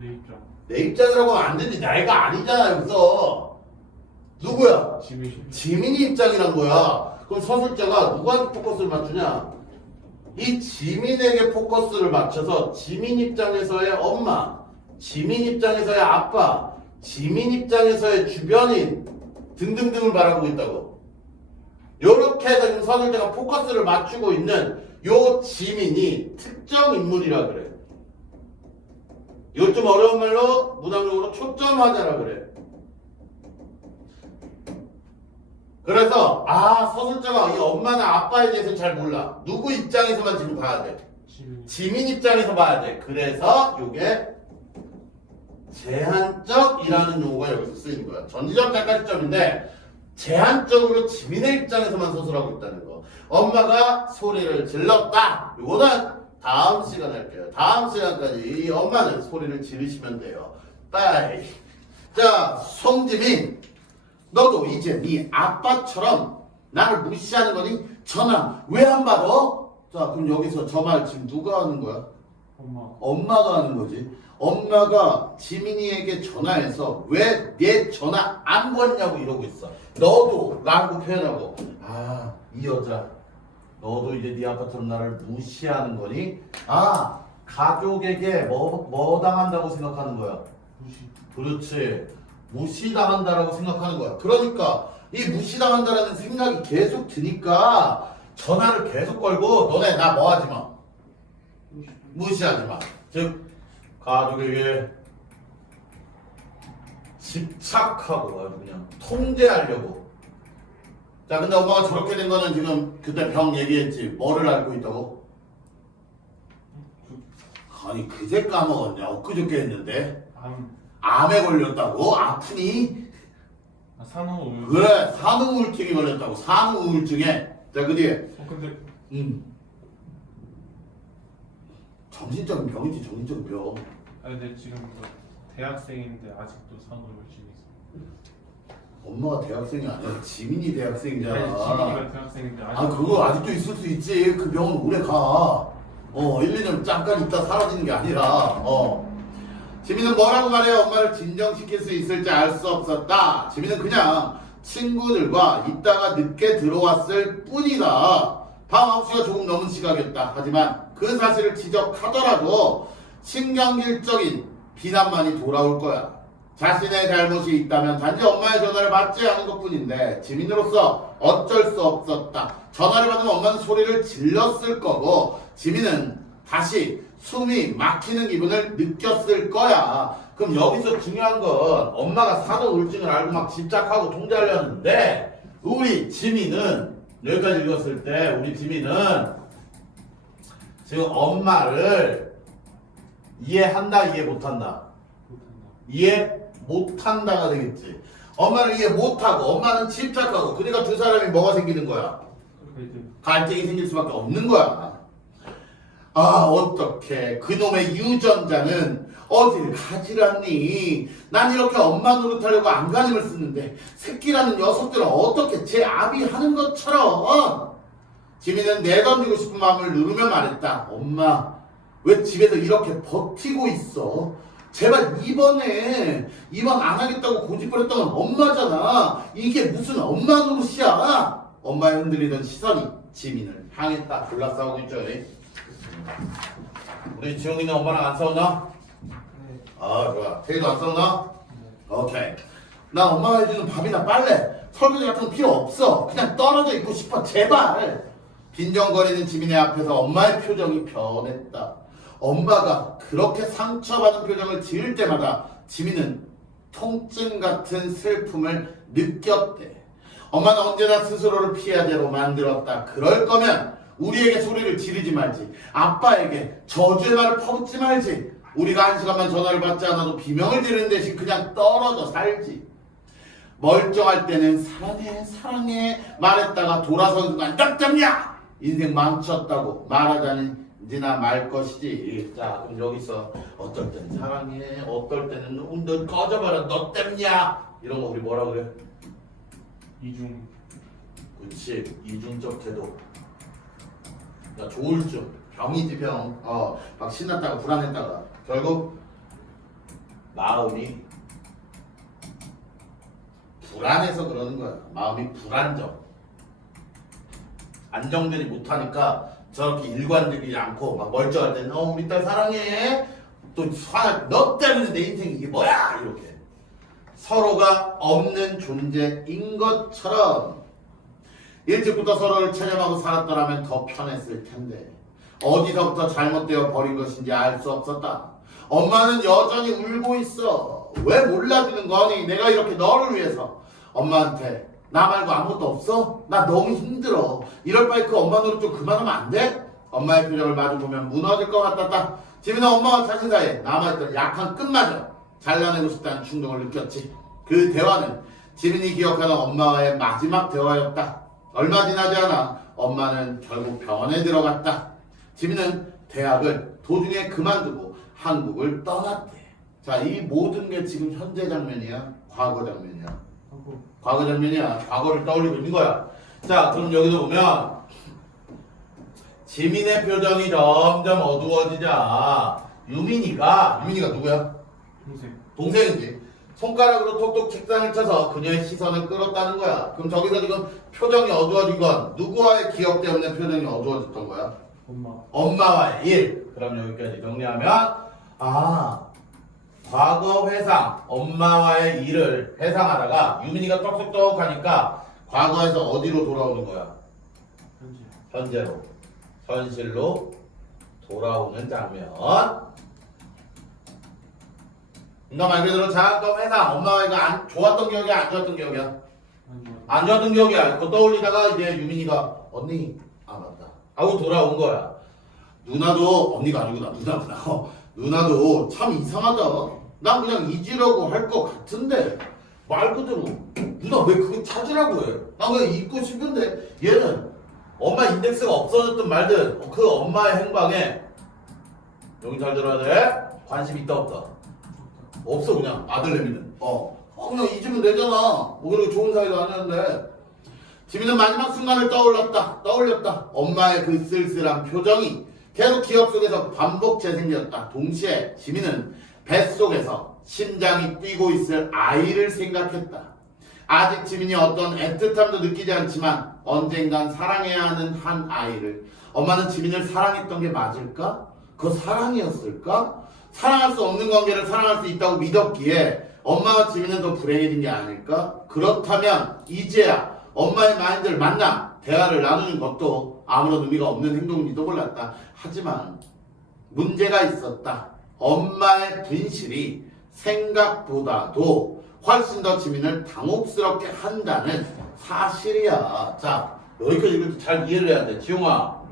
내 입장. 내 입장이라고 하면 안 되지. 내가 아니잖아 여기서. 누구야? 지민. 지민이 입장이란 거야. 그럼 서술자가 누구한테 포커스를 맞추냐? 이 지민에게 포커스를 맞춰서 지민 입장에서의 엄마, 지민 입장에서의 아빠, 지민 입장에서의 주변인 등등등을 바라보고 있다고. 요렇게 해서 지금 서술자가 포커스를 맞추고 있는 요 지민이 특정 인물이라 그래. 이걸 좀 어려운 말로 문학적으로 초점화자라 그래. 그래서 서술자가 이 엄마나 아빠에 대해서 잘 몰라. 누구 입장에서만 지금 봐야 돼. 지민 입장에서 봐야 돼. 그래서 이게 제한적이라는 용어가 여기서 쓰이는 거야. 전지적 작가 시점인데 제한적으로 지민의 입장에서만 서술하고 있다는 거. 엄마가 소리를 질렀다. 이거는 다음 시간에 할게요. 다음 시간까지 이 엄마는 소리를 지르시면 돼요. 빠이. 자, 송지민, 너도 이제 네 아빠처럼 나를 무시하는 거니? 전화 왜 안 받아? 자, 그럼 여기서 저 말 지금 누가 하는 거야? 엄마가 하는 거지. 엄마가 지민이에게 전화해서 왜 내 전화 안 받냐고 이러고 있어. 너도 라고 표현하고 이 여자 너도 이제 네 아빠처럼 나를 무시하는 거니? 가족에게 뭐 당한다고 생각하는 거야? 무시. 그렇지. 무시당한다라고 생각하는 거야. 그러니까 이 무시당한다라는 생각이 계속 드니까 전화를 계속 걸고 너네 나 뭐 하지 마. 무시하지 마. 즉 가족에게 집착하고 아주 그냥 통제하려고. 자, 근데 엄마가 저렇게 된 거는 지금 그때 병 얘기했지. 뭐를 앓고 있다고? 아니 그새 까먹었냐? 엊그저께 했는데. 암에 걸렸다고? 아프니? 산후 우울증. 그래, 산후 우울증이 걸렸다고. 산후 우울증에. 자, 그 뒤에. 근데 정신적인 병이지, 정신적인 병. 근데 지금 대학생인데 아직도 산후 우울증이 있어. 엄마가 대학생이 아니라 지민이 대학생이잖아. 지민이가 대학생인데 아직도. 그거 아직도 있을 수 있지. 그 병은 오래 가. 1, 2년 잠깐 있다 사라지는 게 아니라. 지민은 뭐라고 말해요? 엄마를 진정시킬 수 있을지 알 수 없었다. 지민은 그냥 친구들과 있다가 늦게 들어왔을 뿐이다. 밤 9시가 조금 넘은 시각이었다. 하지만 그 사실을 지적하더라도 신경질적인 비난만이 돌아올 거야. 자신의 잘못이 있다면 단지 엄마의 전화를 받지 않은 것뿐인데 지민으로서 어쩔 수 없었다. 전화를 받으면 엄마는 소리를 질렀을 거고 지민은 다시 숨이 막히는 기분을 느꼈을 거야. 그럼 여기서 중요한 건 엄마가 산후 우울증을 알고 막 집착하고 통제하려는데 우리 지민은 여기까지 읽었을 때 우리 지민은 지금 엄마를 이해한다, 이해 못한다? 이해 못한다가 되겠지. 엄마를 이해 못하고 엄마는 집착하고 그러니까 두 사람이 뭐가 생기는 거야? 갈등이 생길 수밖에 없는 거야. 어떡해. 그놈의 유전자는 어딜 가질 않니? 난 이렇게 엄마 노릇하려고 안간힘을 쓰는데 새끼라는 녀석들은 어떻게 제 아비 하는 것처럼. 지민은 내던지고 싶은 마음을 누르며 말했다. 엄마, 왜 집에서 이렇게 버티고 있어? 제발 2번 안 하겠다고 고집부렸던 건 엄마잖아. 이게 무슨 엄마 노릇이야. 엄마의 흔들리던 시선이 지민을 향했다. 졸라 싸우고 있죠. 우리 지용이는 엄마랑 안 싸웠나? 네. 아 좋아. 태희도 안 싸웠나? 오케이. 난 엄마가 해주는 밥이나 빨래, 설거지 같은 거 필요 없어. 그냥 떨어져 있고 싶어. 제발. 빈정거리는 지민의 앞에서 엄마의 표정이 변했다. 엄마가 그렇게 상처받은 표정을 지을 때마다 지민은 통증 같은 슬픔을 느꼈대. 엄마는 언제나 스스로를 피하제로 만들었다. 그럴 거면 우리에게 소리를 지르지 말지. 아빠에게 저주의 말을 퍼붓지 말지. 우리가 1시간만 전화를 받지 않아도 비명을 지르는 대신 그냥 떨어져 살지. 멀쩡할 때는 사랑해 사랑해 말했다가 돌아선 순간 딱 잡냐. 인생 망쳤다고 말하자니나 말 것이지. 자 그럼 여기서 어떨 땐 사랑해, 어떨 때는 너 꺼져봐라 너 때문이야. 이런 거 우리 뭐라 그래? 이중. 그렇지. 이중적 태도. 야 조울증 병이지 병. 막 신났다가 불안했다가 결국 마음이 불안해서 그러는 거야. 마음이 불안정. 안정되지 못하니까 저렇게 일관되지 않고 막 멀쩡할 때는 우리 딸 사랑해. 또 화날 너 때문에 내 인생이 이게 뭐야 이렇게. 서로가 없는 존재인 것처럼 일찍부터 서로를 체념하고 살았더라면 더 편했을 텐데 어디서부터 잘못되어 버린 것인지 알 수 없었다. 엄마는 여전히 울고 있어. 왜 몰라주는 거니? 내가 이렇게 너를 위해서 엄마한테 나 말고 아무것도 없어? 나 너무 힘들어. 이럴 바에 그 엄마 노릇 좀 그만하면 안 돼? 엄마의 표정을 마주보면 무너질 것 같았다. 지민은 엄마와 자신 사이에 남아있던 약한 끈마저 잘라내고 싶다는 충동을 느꼈지. 그 대화는 지민이 기억하는 엄마와의 마지막 대화였다. 얼마 지나지 않아 엄마는 결국 병원에 들어갔다. 지민은 대학을 도중에 그만두고 한국을 떠났대. 자, 이 모든 게 지금 현재 장면이야? 과거 장면이야? 과거 장면이야. 과거를 떠올리고 있는 거야. 자, 그럼 여기서 보면 지민의 표정이 점점 어두워지자 유민이가 누구야? 동생이지. 손가락으로 톡톡 책상을 쳐서 그녀의 시선을 끌었다는 거야. 그럼 저기서 지금 표정이 어두워진 건 누구와의 기억 때문에 표정이 어두워졌던 거야? 엄마와의 일. 그럼 여기까지 정리하면 과거 회상, 엄마와의 일을 회상하다가 유민이가 똑똑똑하니까 과거에서 어디로 돌아오는 거야? 현재로. 현실로 돌아오는 장면. 그러니까 말 그대로 잠깐 회상, 엄마가 이거 안 좋았던 기억이야, 안 좋았던 기억이야? 안 좋았던 기억이야. 그거 떠올리다가 이제 유민이가 언니, 맞다 하고 돌아온 거야. 누나도, 언니가 아니구나, 누나구나. 누나도 참 이상하다. 난 그냥 잊으려고 할 것 같은데 말 그대로 누나 왜 그거 찾으라고 해? 난 그냥 잊고 싶은데 얘는 엄마 인덱스가 없어졌든 말든 그 엄마의 행방에 여기 잘 들어야 돼. 관심 있다 없다? 없어. 그냥 아들내미는 그냥 잊으면 되잖아. 뭐 그렇게 좋은 사이도 아니었는데. 지민은 마지막 순간을 떠올렸다. 엄마의 그 쓸쓸한 표정이 계속 기억 속에서 반복 재생되었다. 동시에 지민은 뱃속에서 심장이 뛰고 있을 아이를 생각했다. 아직 지민이 어떤 애틋함도 느끼지 않지만 언젠간 사랑해야 하는 한 아이를. 엄마는 지민을 사랑했던 게 맞을까? 그거 사랑이었을까? 사랑할 수 없는 관계를 사랑할 수 있다고 믿었기에 엄마와 지민은 더 불행해진 게 아닐까? 그렇다면 이제야 엄마의 마인드를 만나 대화를 나누는 것도 아무런 의미가 없는 행동인지도 몰랐다. 하지만 문제가 있었다. 엄마의 분실이 생각보다도 훨씬 더 지민을 당혹스럽게 한다는 사실이야. 자, 여기까지 이렇게 잘 이해를 해야 돼. 지용아,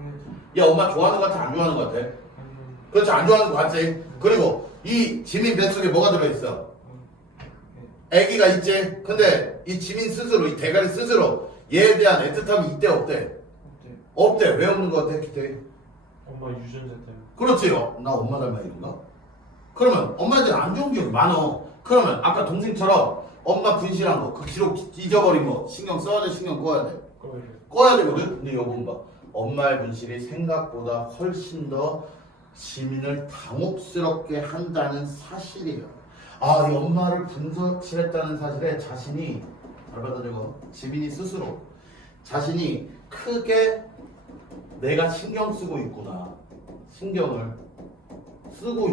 야 엄마 좋아하는 것 같아? 안 좋아하는 것 같아? 그렇지, 안 좋아하는 것 같지? 그리고 이 지민 뱃속에 뭐가 들어있어? 애기가 있지? 근데 이 지민 스스로, 이 대가리 스스로 얘에 대한 애틋함이 있대 없대? 없대. 왜 없는 것 같아? 기태? 엄마 유전자 때문에. 그렇지. 나 엄마 닮아 이런가? 그러면 엄마에 대한 안 좋은 기억이 많어. 그러면 아까 동생처럼 엄마 분실한 거, 그 기록 잊어버린 거 신경 써야 돼, 신경 꺼야 돼? 꺼야 되거든? 근데 여보 봐. 엄마의 분실이 생각보다 훨씬 더 지민을 당혹스럽게 한다는 사실이에요. 아, 이 엄마를 분석질했다는 사실에 자신이 얼마나 지민이 스스로 자신이 크게 내가 신경 쓰고 있구나, 신경을 쓰고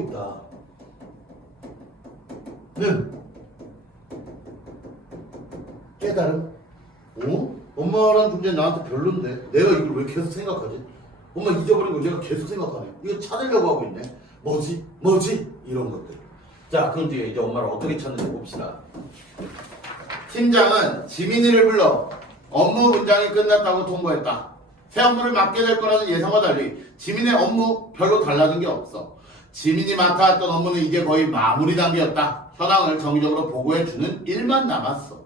있다는 깨달음. 엄마라는 존재 나한테 별론데 내가 이걸 왜 계속 생각하지? 엄마 잊어버린 걸 내가 계속 생각하네. 이거 찾으려고 하고 있네. 뭐지? 이런 것들. 자, 그럼 이제 엄마를 어떻게 찾는지 봅시다. 팀장은 지민이를 불러 업무 분장이 끝났다고 통보했다. 새 업무를 맡게 될 거라는 예상과 달리 지민의 업무 별로 달라진 게 없어. 지민이 맡아왔던 업무는 이제 거의 마무리 단계였다. 현황을 정기적으로 보고해주는 일만 남았어.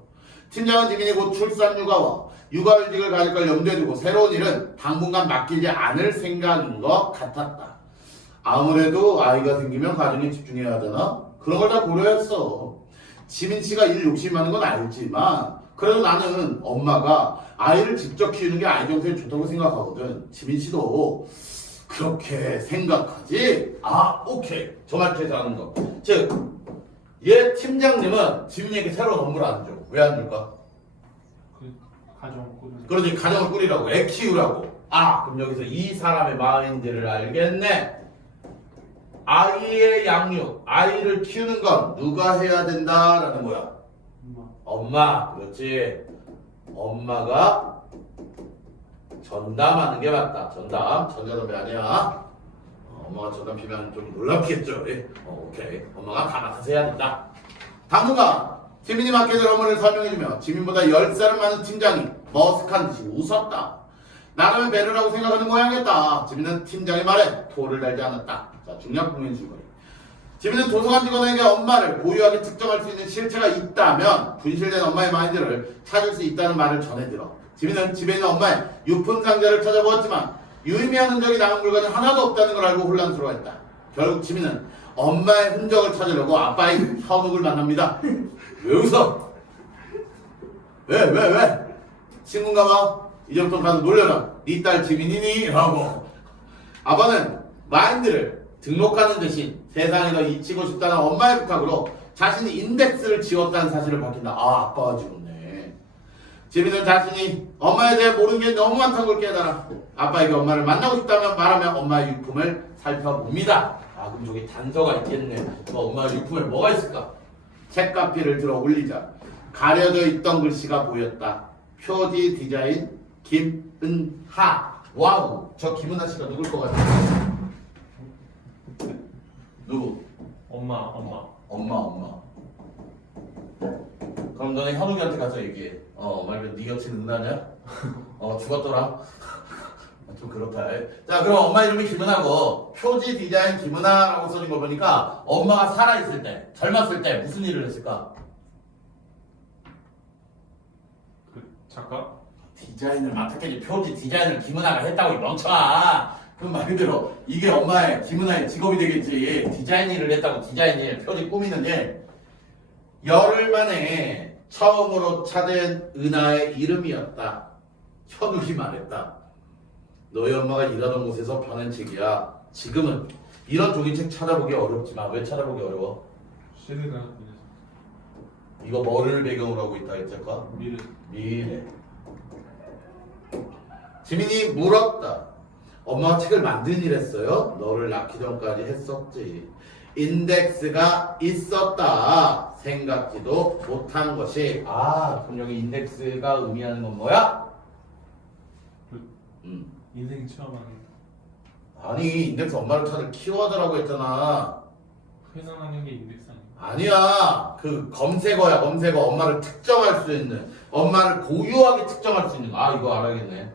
팀장은 지민이 곧 출산 휴가와 육아휴직을 가질 걸 염두에 두고 새로운 일은 당분간 맡기지 않을 생각인 것 같았다. 아무래도 아이가 생기면 가정에 집중해야 하잖아. 그런 걸 다 고려했어. 지민 씨가 일 욕심이 많은 건 알지만 그래도 나는 엄마가 아이를 직접 키우는 게 아이 정서에 좋다고 생각하거든. 지민 씨도 그렇게 생각하지? 아, 오케이. 저 말투에서 하는 거. 즉, 얘 팀장님은 지민이에게 새로운 업무를 안 줘. 왜 안 줄까? 그 가정 꾸리는. 그러지, 가정을 꾸리라고, 애 키우라고. 아, 그럼 여기서 이 사람의 마인드를 알겠네. 아이의 양육, 아이를 키우는 건 누가 해야 된다라는 거야? 엄마. 그렇지. 엄마가 전담하는 게 맞다. 전담이 아니야. 엄마가 전담 피면 좀 놀랍겠죠. 예? 오케이. 엄마가 다 맡아서 해야 된다. 당분간 지민이 맡게 될 업무를 설명해주며 지민보다 10살은 많은 팀장이 머쓱한 듯이 웃었다. 나름의 배려라고 생각하는 모양이었다. 지민은 팀장의 말에 토를 달지 않았다. 자, 중요한 국민 질문. 지민은 도서관 직원에게 엄마를 고유하게 특정할 수 있는 실체가 있다면 분실된 엄마의 마인드를 찾을 수 있다는 말을 전해 들어. 지민은 집에 있는 엄마의 유품 상자를 찾아보았지만 유의미한 흔적이 남은 물건은 하나도 없다는 걸 알고 혼란스러워했다. 결국 지민은 엄마의 흔적을 찾으려고 아빠의 현욱을 만납니다. 왜 웃어? 왜? 친구인가 봐. 이제부터 가서 놀려라. 네 딸 지민이니? 라고. 아빠는 마인드를 등록하는 대신 세상에서 잊히고 싶다는 엄마의 부탁으로 자신이 인덱스를 지웠다는 사실을 밝힌다. 아, 아빠가 지웠네. 지민은 자신이 엄마에 대해 모르는 게 너무 많다는 걸 깨달아 아빠에게 엄마를 만나고 싶다면 말하며 엄마의 유품을 살펴봅니다. 아, 그럼 저기 단서가 있겠네. 엄마의 유품에 뭐가 있을까? 책가피를 들어 올리자 가려져 있던 글씨가 보였다. 표지 디자인 김은하. 와우, 저 김은하 씨가 누굴 것 같아? 누구? 엄마. 그럼 너네 현욱이한테 가서 얘기해. 말면 네 여친 은하냐? 죽었더라. 좀 그렇다. 자, 그럼 엄마 이름이 김은하고 표지 디자인 김은하라고 써진 거 보니까 엄마가 살아있을 때, 젊었을 때 무슨 일을 했을까? 그 작가? 디자인을 맡았겠지. 표지 디자인을 김은하가 했다고 이 멍청아. 그럼 말 그대로 이게 엄마의 김은하의 직업이 되겠지. 디자인 일을 했다고. 디자인 일, 표지 꾸미는 일. 열흘 만에 처음으로 찾은 은하의 이름이었다. 현욱이 말했다. 너희 엄마가 일하던 곳에서 펴낸 책이야. 지금은 이런 종이책 찾아보기 어렵지만. 왜 찾아보기 어려워? 세대가 그래서 이거 뭐를 배경으로 하고 있다 했을까? 미래. 지민이 물었다. 엄마가 책을 만든 일 했어요? 너를 낳기 전까지 했었지. 인덱스가 있었다. 생각지도 못한 것이. 아, 그럼 여기 인덱스가 의미하는 건 뭐야? 인생 체험하는. 아니, 인덱스 엄마를 찾을 키워드라고 했잖아. 회상하는 게 인덱스 아니야? 아니야. 그 검색어야, 검색어. 엄마를 특정할 수 있는, 엄마를 고유하게 특정할 수 있는. 아, 이거 알아야겠네.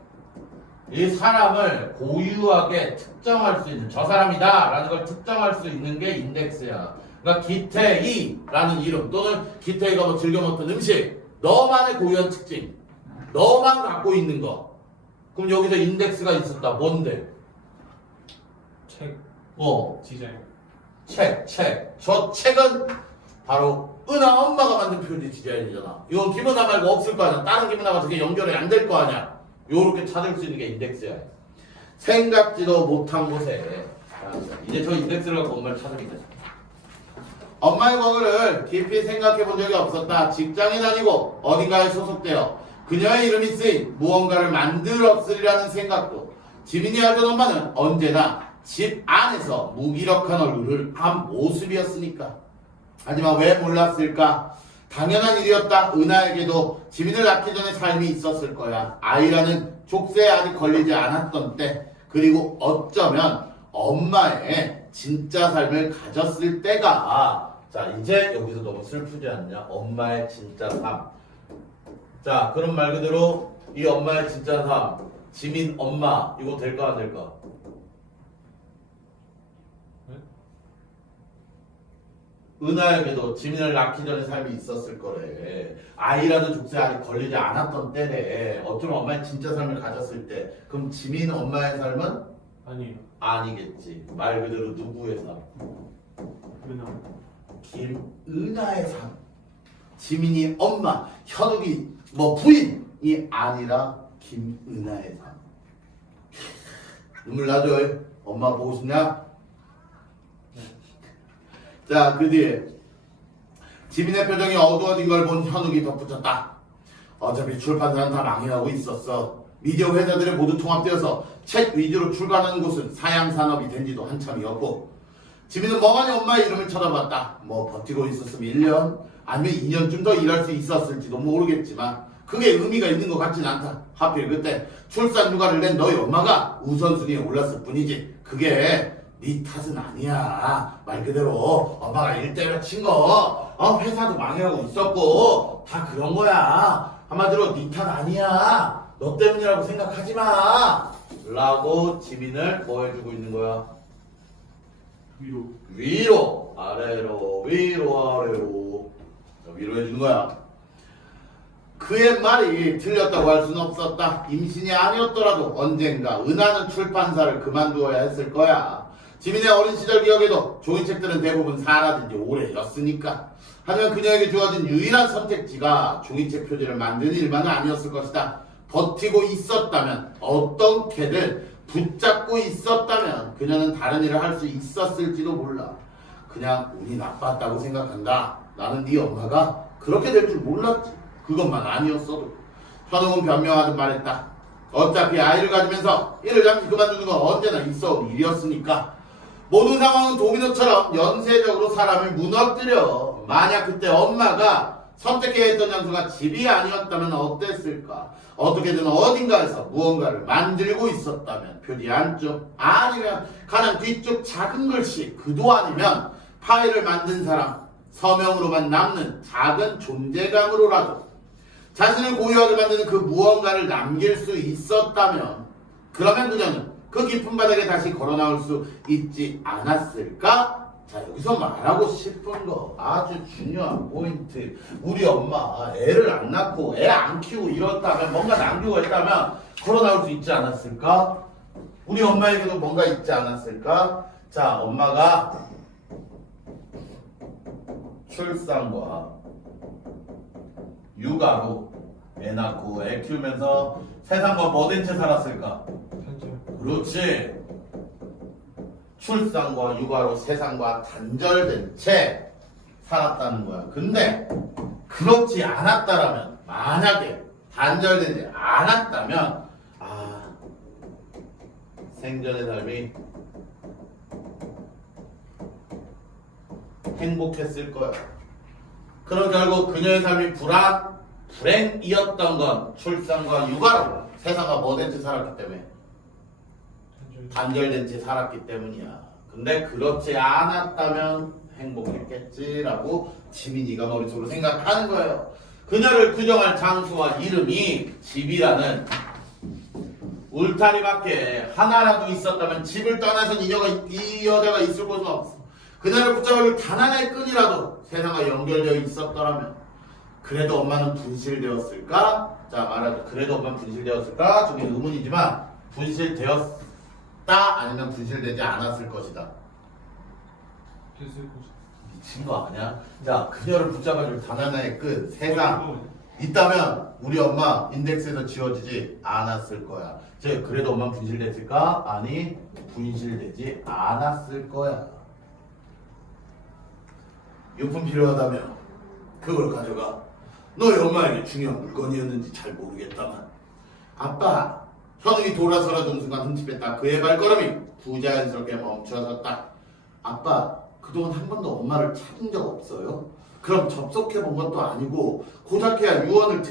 이 사람을 고유하게 특정할 수 있는, 저 사람이다 라는 걸 특정할 수 있는 게 인덱스야. 그러니까 기태이라는 이름 또는 기태이가 뭐 즐겨 먹던 음식, 너만의 고유한 특징, 너만 갖고 있는 거. 그럼 여기서 인덱스가 있었다. 뭔데? 책. 디자인. 책. 저 책은 바로 은하 엄마가 만든 표지 디자인이잖아. 이건 김은하 말고 없을 거 아니야. 다른 김은하가 저게 연결이 안 될 거 아니야. 요렇게 찾을 수 있는 게 인덱스야. 생각지도 못한 곳에 이제 저 인덱스를 갖고 엄마를 찾아보자. 엄마의 과거를 깊이 생각해 본 적이 없었다. 직장에 다니고 어딘가에 소속되어 그녀의 이름이 쓰인 무언가를 만들었으리라는 생각도 지민이 알던 엄마는 언제나 집 안에서 무기력한 얼굴을 한 모습이었으니까. 하지만 왜 몰랐을까? 당연한 일이었다. 은하에게도 지민을 낳기 전에 삶이 있었을 거야. 아이라는 족쇄에 아직 걸리지 않았던 때, 그리고 어쩌면 엄마의 진짜 삶을 가졌을 때가. 자, 이제 여기서 너무 슬프지 않냐? 엄마의 진짜 삶. 자, 그럼 말 그대로 이 엄마의 진짜 삶, 지민 엄마, 이거 될까 안 될까? 은하에게도 지민을 낳기 전에 삶이 있었을 거래. 아이라는 족쇄 아직 걸리지 않았던 때래. 어쩌면 엄마의 진짜 삶을 가졌을 때. 그럼 지민 엄마의 삶은? 아니에요. 아니겠지. 말 그대로 누구의 삶? 은하. 김은하의 삶. 지민이 엄마, 현욱이 뭐 부인이 아니라 김은하의 삶. 눈물 나죠? 엄마 보고 싶냐? 자, 그 뒤에 지민의 표정이 어두워진 걸 본 현욱이 덧붙였다. 어차피 출판사는 다 망해가고 있었어. 미디어 회사들이 모두 통합되어서 책 위주로 출간하는 곳은 사양산업이 된 지도 한참이었고. 지민은 멍하니 엄마의 이름을 쳐다봤다. 뭐 버티고 있었으면 1년 아니면 2년쯤 더 일할 수 있었을지도 모르겠지만 그게 의미가 있는 것 같진 않다. 하필 그때 출산 휴가를 낸 너희 엄마가 우선순위에 올랐을 뿐이지. 그게 네 탓은 아니야. 말 그대로 엄마가 일 때려친 거 회사도 망해가고 있었고 다 그런 거야. 한마디로 네 탓 아니야. 너 때문이라고 생각하지 마. 라고 지민을 뭐 해주고 있는 거야? 위로 아래로 위로 아래로 위로해주는 거야. 그의 말이 틀렸다고 할 수는 없었다. 임신이 아니었더라도 언젠가 은하는 출판사를 그만두어야 했을 거야. 지민의 어린 시절 기억에도 종이책들은 대부분 사라진 지 오래였으니까. 하지만 그녀에게 주어진 유일한 선택지가 종이책 표지를 만드는 일만은 아니었을 것이다. 버티고 있었다면, 어떻게든 붙잡고 있었다면 그녀는 다른 일을 할 수 있었을지도 몰라. 그냥 운이 나빴다고 생각한다. 나는 네 엄마가 그렇게 될 줄 몰랐지. 그것만 아니었어도. 현웅은 변명하듯 말했다. 어차피 아이를 가지면서 일을 잠시 그만두는 건 언제나 있어온 일이었으니까. 모든 상황은 도미노처럼 연쇄적으로 사람을 무너뜨려. 만약 그때 엄마가 선택해야 했던 장소가 집이 아니었다면 어땠을까? 어떻게든 어딘가에서 무언가를 만들고 있었다면 표지 안쪽 아니면 가장 뒤쪽 작은 글씨 그도 아니면 파일을 만든 사람 서명으로만 남는 작은 존재감으로라도 자신을 고유하게 만드는 그 무언가를 남길 수 있었다면 그러면 그녀는 그 깊은 바닥에 다시 걸어 나올 수 있지 않았을까? 자, 여기서 말하고 싶은 거 아주 중요한 포인트. 우리 엄마 애를 안 낳고 애 안 키우고 이렇다면 뭔가 남기고 했다면 걸어 나올 수 있지 않았을까? 우리 엄마에게도 뭔가 있지 않았을까? 자, 엄마가 출산과 육아로 애 낳고 애 키우면서 세상과 뭐 된 채 살았을까? 그렇지. 출산과 육아로 세상과 단절된 채 살았다는 거야. 근데 그렇지 않았다라면, 만약에 단절되지 않았다면 생전의 삶이 행복했을 거야. 그럼 결국 그녀의 삶이 불행이었던 건 출산과 육아로 세상과 뭐 된 채 살았기 때문에, 단절된 채 살았기 때문이야. 근데 그렇지 않았다면 행복했겠지라고 지민이가 머릿속으로 생각하는 거예요. 그녀를 규정할 장소와 이름이 집이라는 울타리 밖에 하나라도 있었다면 집을 떠나서 이 여자가 있을 곳은 없어. 그녀를 붙잡을 단 하나의 끈이라도 세상과 연결되어 있었더라면 그래도 엄마는 분실되었을까? 자, 말하자. 그래도 엄마는 분실되었을까? 저게 의문이지만 분실되었다 아니면 분실되지 않았을 것이다. 됐을 것이다. 미친 거 아니야? 자, 그녀를 붙잡아줄 단 하나의 끈. 세상. 있다면 우리 엄마 인덱스에서 지워지지 않았을 거야. 즉 그래도 엄마 분실됐을까? 아니 분실되지 않았을 거야. 용품 필요하다면 그걸 가져가. 너희 엄마에게 중요한 물건이었는지 잘 모르겠다만 아빠 현욱이 돌아서라던 순간 흠집했다. 그의 발걸음이 부자연스럽게 멈춰섰다. 아빠 그동안 한 번도 엄마를 찾은 적 없어요? 그럼 접속해 본 것도 아니고 고작해야 유언을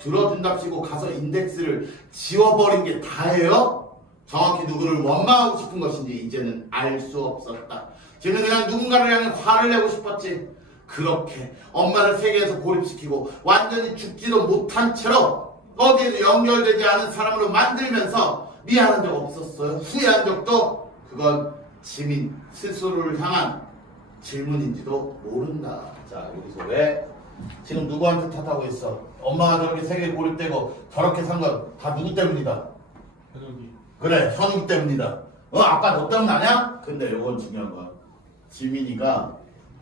들어준답시고 가서 인덱스를 지워버린 게 다예요? 정확히 누구를 원망하고 싶은 것인지 이제는 알 수 없었다. 지금 그냥 누군가를 향해 화를 내고 싶었지. 그렇게 엄마를 세계에서 고립시키고 완전히 죽지도 못한 채로 어디에도 연결되지 않은 사람으로 만들면서 미안한 적 없었어요? 후회한 적도? 그건 지민 스스로를 향한 질문인지도 모른다. 자 여기서 왜 지금 누구한테 탓하고 있어? 엄마가 저렇게 세계에 고립되고 저렇게 산 건 다 누구 때문이다? 현욱이. 그래 현욱이 때문이다. 아빠 너 때문 아냐? 근데 이건 중요한 거야. 지민이가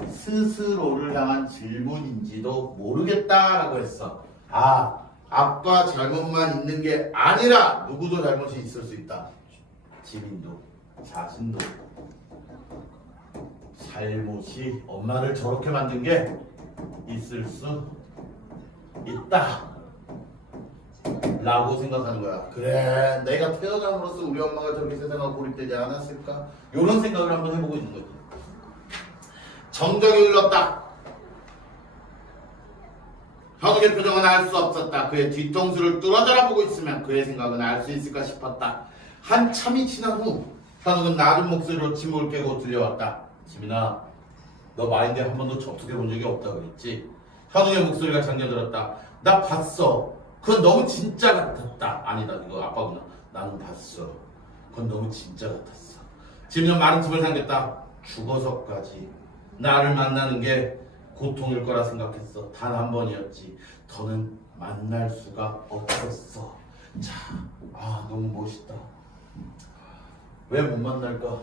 스스로를 향한 질문인지도 모르겠다라고 했어. 아 아빠 잘못만 있는 게 아니라 누구도 잘못이 있을 수 있다. 지민도 자신도 잘못이 엄마를 저렇게 만든 게 있을 수 있다 라고 생각하는 거야. 그래 내가 태어남으로써 우리 엄마가 저렇게 세상과 고립되지 않았을까? 이런 생각을 한번 해보고 있는 거지. 정적이 흘렀다. 현욱의 표정은 알 수 없었다. 그의 뒤통수를 뚫어져라 보고 있으면 그의 생각은 알 수 있을까 싶었다. 한참이 지난 후 현욱은 낮은 목소리로 침묵을 깨고 들려왔다. 지민아 너 마인드에 한 번도 접속해 본 적이 없다고 그랬지? 현욱의 목소리가 잠겨들었다. 나 봤어. 그건 너무 진짜 같았다. 아니다 이거 아빠구나. 나는 봤어. 그건 너무 진짜 같았어. 지민은 마른 틈을 삼겼다. 죽어서까지 나를 만나는 게 고통일 거라 생각했어. 단 한 번이었지. 더는 만날 수가 없었어. 자, 너무 멋있다. 왜 못 만날까?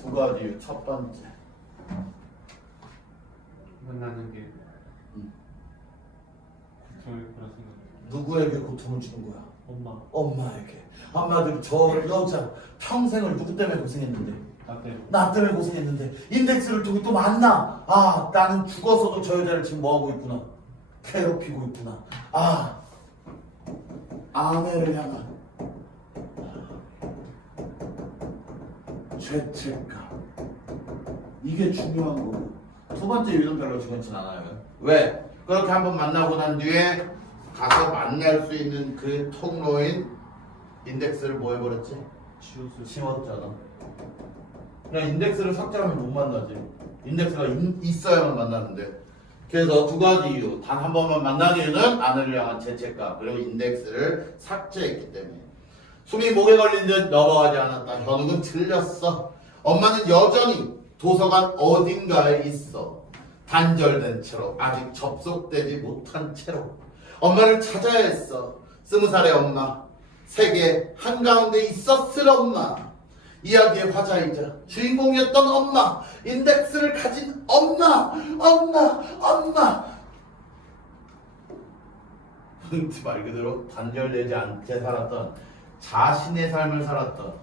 두 가지 이유. 첫 번째 만나는 게 고통일 거라 생각. 누구에게 고통을 주는 거야? 엄마. 엄마에게. 한마디로 저 여자 평생을 누구 때문에 고생했는데? 나 때문에. 나 때문에 고생했는데 인덱스를 두고 또 만나. 나는 죽어서도 저 여자를 지금 뭐하고 있구나. 괴롭히고 있구나. 아내를 향한 죄책감. 이게 중요한 거고. 두 번째 이유는 별로 중요하진 않아요. 왜? 그렇게 한번 만나고 난 뒤에 가서 만날 수 있는 그 통로인 인덱스를 뭐 해버렸지? 지웠잖아. 그냥 인덱스를 삭제하면 못 만나지. 인덱스가 있어야만 만나는데. 그래서 두 가지 이유. 단 한 번만 만난 이유는 아내를 향한 죄책감 그리고 인덱스를 삭제했기 때문에. 숨이 목에 걸린 듯 넘어가지 않았다. 현욱은 틀렸어. 엄마는 여전히 도서관 어딘가에 있어. 단절된 채로 아직 접속되지 못한 채로 엄마를 찾아야 했어. 20살의 엄마, 세계 한가운데 있었을 엄마, 이야기의 화자이자 주인공이었던 엄마, 인덱스를 가진 엄마. 말 그대로 단절되지 않게 살았던 자신의 삶을 살았던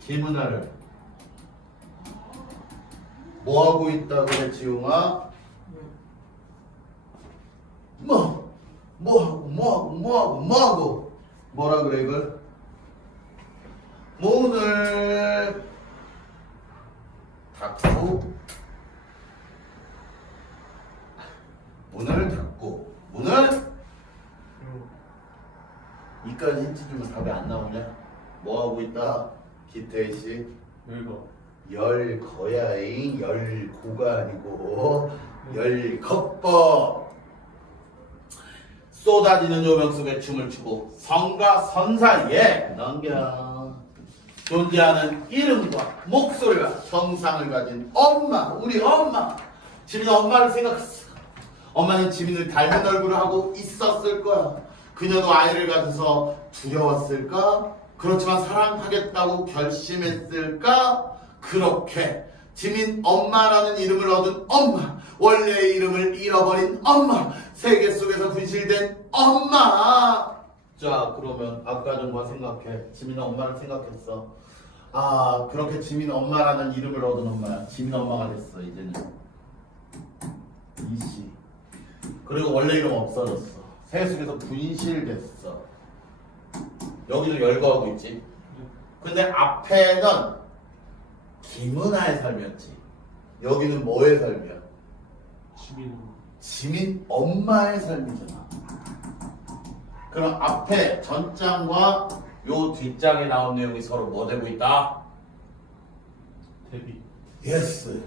김은아를 뭐하고 있다 그래 지용아? 뭐하고 뭐라 그래 이걸? 문을 닫고 이까지 힌트 주면 답이 안 나오냐? 뭐하고 있다? 기태씨 열거야잉. 열고가 아니고 열겁법. 쏟아지는 조명 속에 춤을 추고 성과 선 사이에 넘겨 존재하는 이름과 목소리와 형상을 가진 엄마, 우리 엄마. 지민은 엄마를 생각했어. 엄마는 지민을 닮은 얼굴을 하고 있었을 거야. 그녀도 아이를 가져서 두려웠을까? 그렇지만 사랑하겠다고 결심했을까? 그렇게 지민 엄마라는 이름을 얻은 엄마, 원래의 이름을 잃어버린 엄마, 세계 속에서 분실된 엄마. 자, 그러면 아까 전과 생각해. 지민은 엄마를 생각했어. 아, 그렇게 지민 엄마라는 이름을 얻은 엄마야. 지민 엄마가 됐어. 이제는 이씨. 그리고 원래 이름 없어졌어. 세계 속에서 분실됐어. 여기도 열거하고 있지. 근데 앞에는 김은아의 삶이었지. 여기는 뭐의 삶이야? 지민 엄마의 삶이잖아. 그럼 앞에 전장과 요 뒷장에 나온 내용이 서로 뭐 되고 있다? 대비. 예스.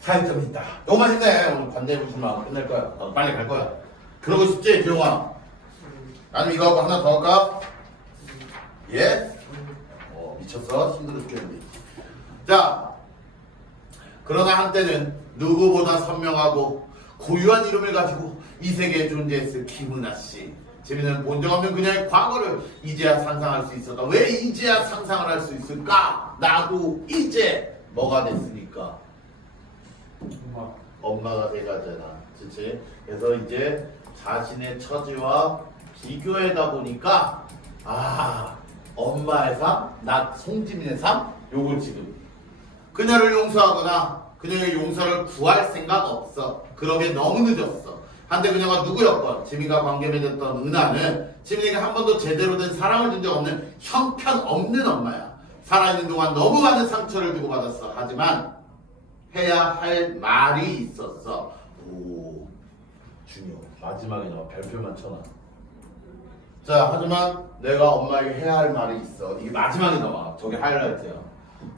차이점이 있다. 요만 했네. 오늘 관대해보시면 끝낼 거야. 빨리 갈 거야. 그러고 싶지, 기용아? 아니면 이거 하고 하나 더 할까? 예? 미쳤어? 힘들어 죽겠는데. 자, 그러나 한때는 누구보다 선명하고 고유한 이름을 가지고 이 세계에 존재했을 김은아 씨. 재미는 본 적 없는 그녀의 과거를 이제야 상상할 수 있었다. 왜 이제야 상상을 할 수 있을까? 나도 이제 뭐가 됐으니까? 엄마가 돼가잖아. 그치? 그래서 이제 자신의 처지와 비교하다 보니까 엄마의 삶, 나 송지민의 삶, 요걸 지금 그녀를 용서하거나 그녀의 용서를 구할 생각 없어. 그러기에 너무 늦었어. 한때 그녀가 누구였건 지민과 관계 맺었던 은하는 지민에게 한 번도 제대로 된 사랑을 준 적 없는 형편없는 엄마야. 살아있는 동안 너무 많은 상처를 주고받았어. 하지만 해야 할 말이 있었어. 오, 중요. 마지막에 나와 별표만 쳐놔. 자, 하지만 내가 엄마에게 해야 할 말이 있어. 이게 마지막에 나와. 저게 하이라이트야.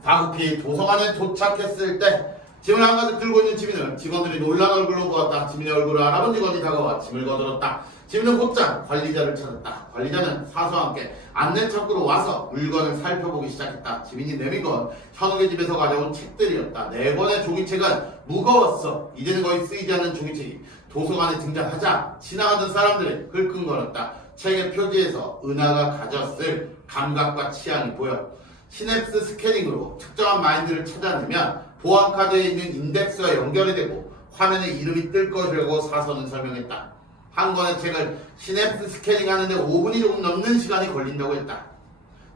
다급히 도서관에 도착했을 때 짐을 한가득 들고 있는 지민을 직원들이 놀란 얼굴로 보았다. 지민의 얼굴을 알아본 직원이 다가와 짐을 거들었다. 지민은 곧장 관리자를 찾았다. 관리자는 사서와 함께 안내 창구로 와서 물건을 살펴보기 시작했다. 지민이 내민 건 현욱의 집에서 가져온 책들이었다. 4권의 종이책은 무거웠어. 이제는 거의 쓰이지 않는 종이책이 도서관에 등장하자 지나가던 사람들이 흘끔거렸다. 책의 표지에서 은하가 가졌을 감각과 취향이 보여. 시냅스 스캐닝으로 특정한 마인드를 찾아내면 보안카드에 있는 인덱스와 연결이 되고 화면에 이름이 뜰 것이라고 사서는 설명했다. 한 권의 책을 시냅스 스캐닝하는데 5분이 조금 넘는 시간이 걸린다고 했다.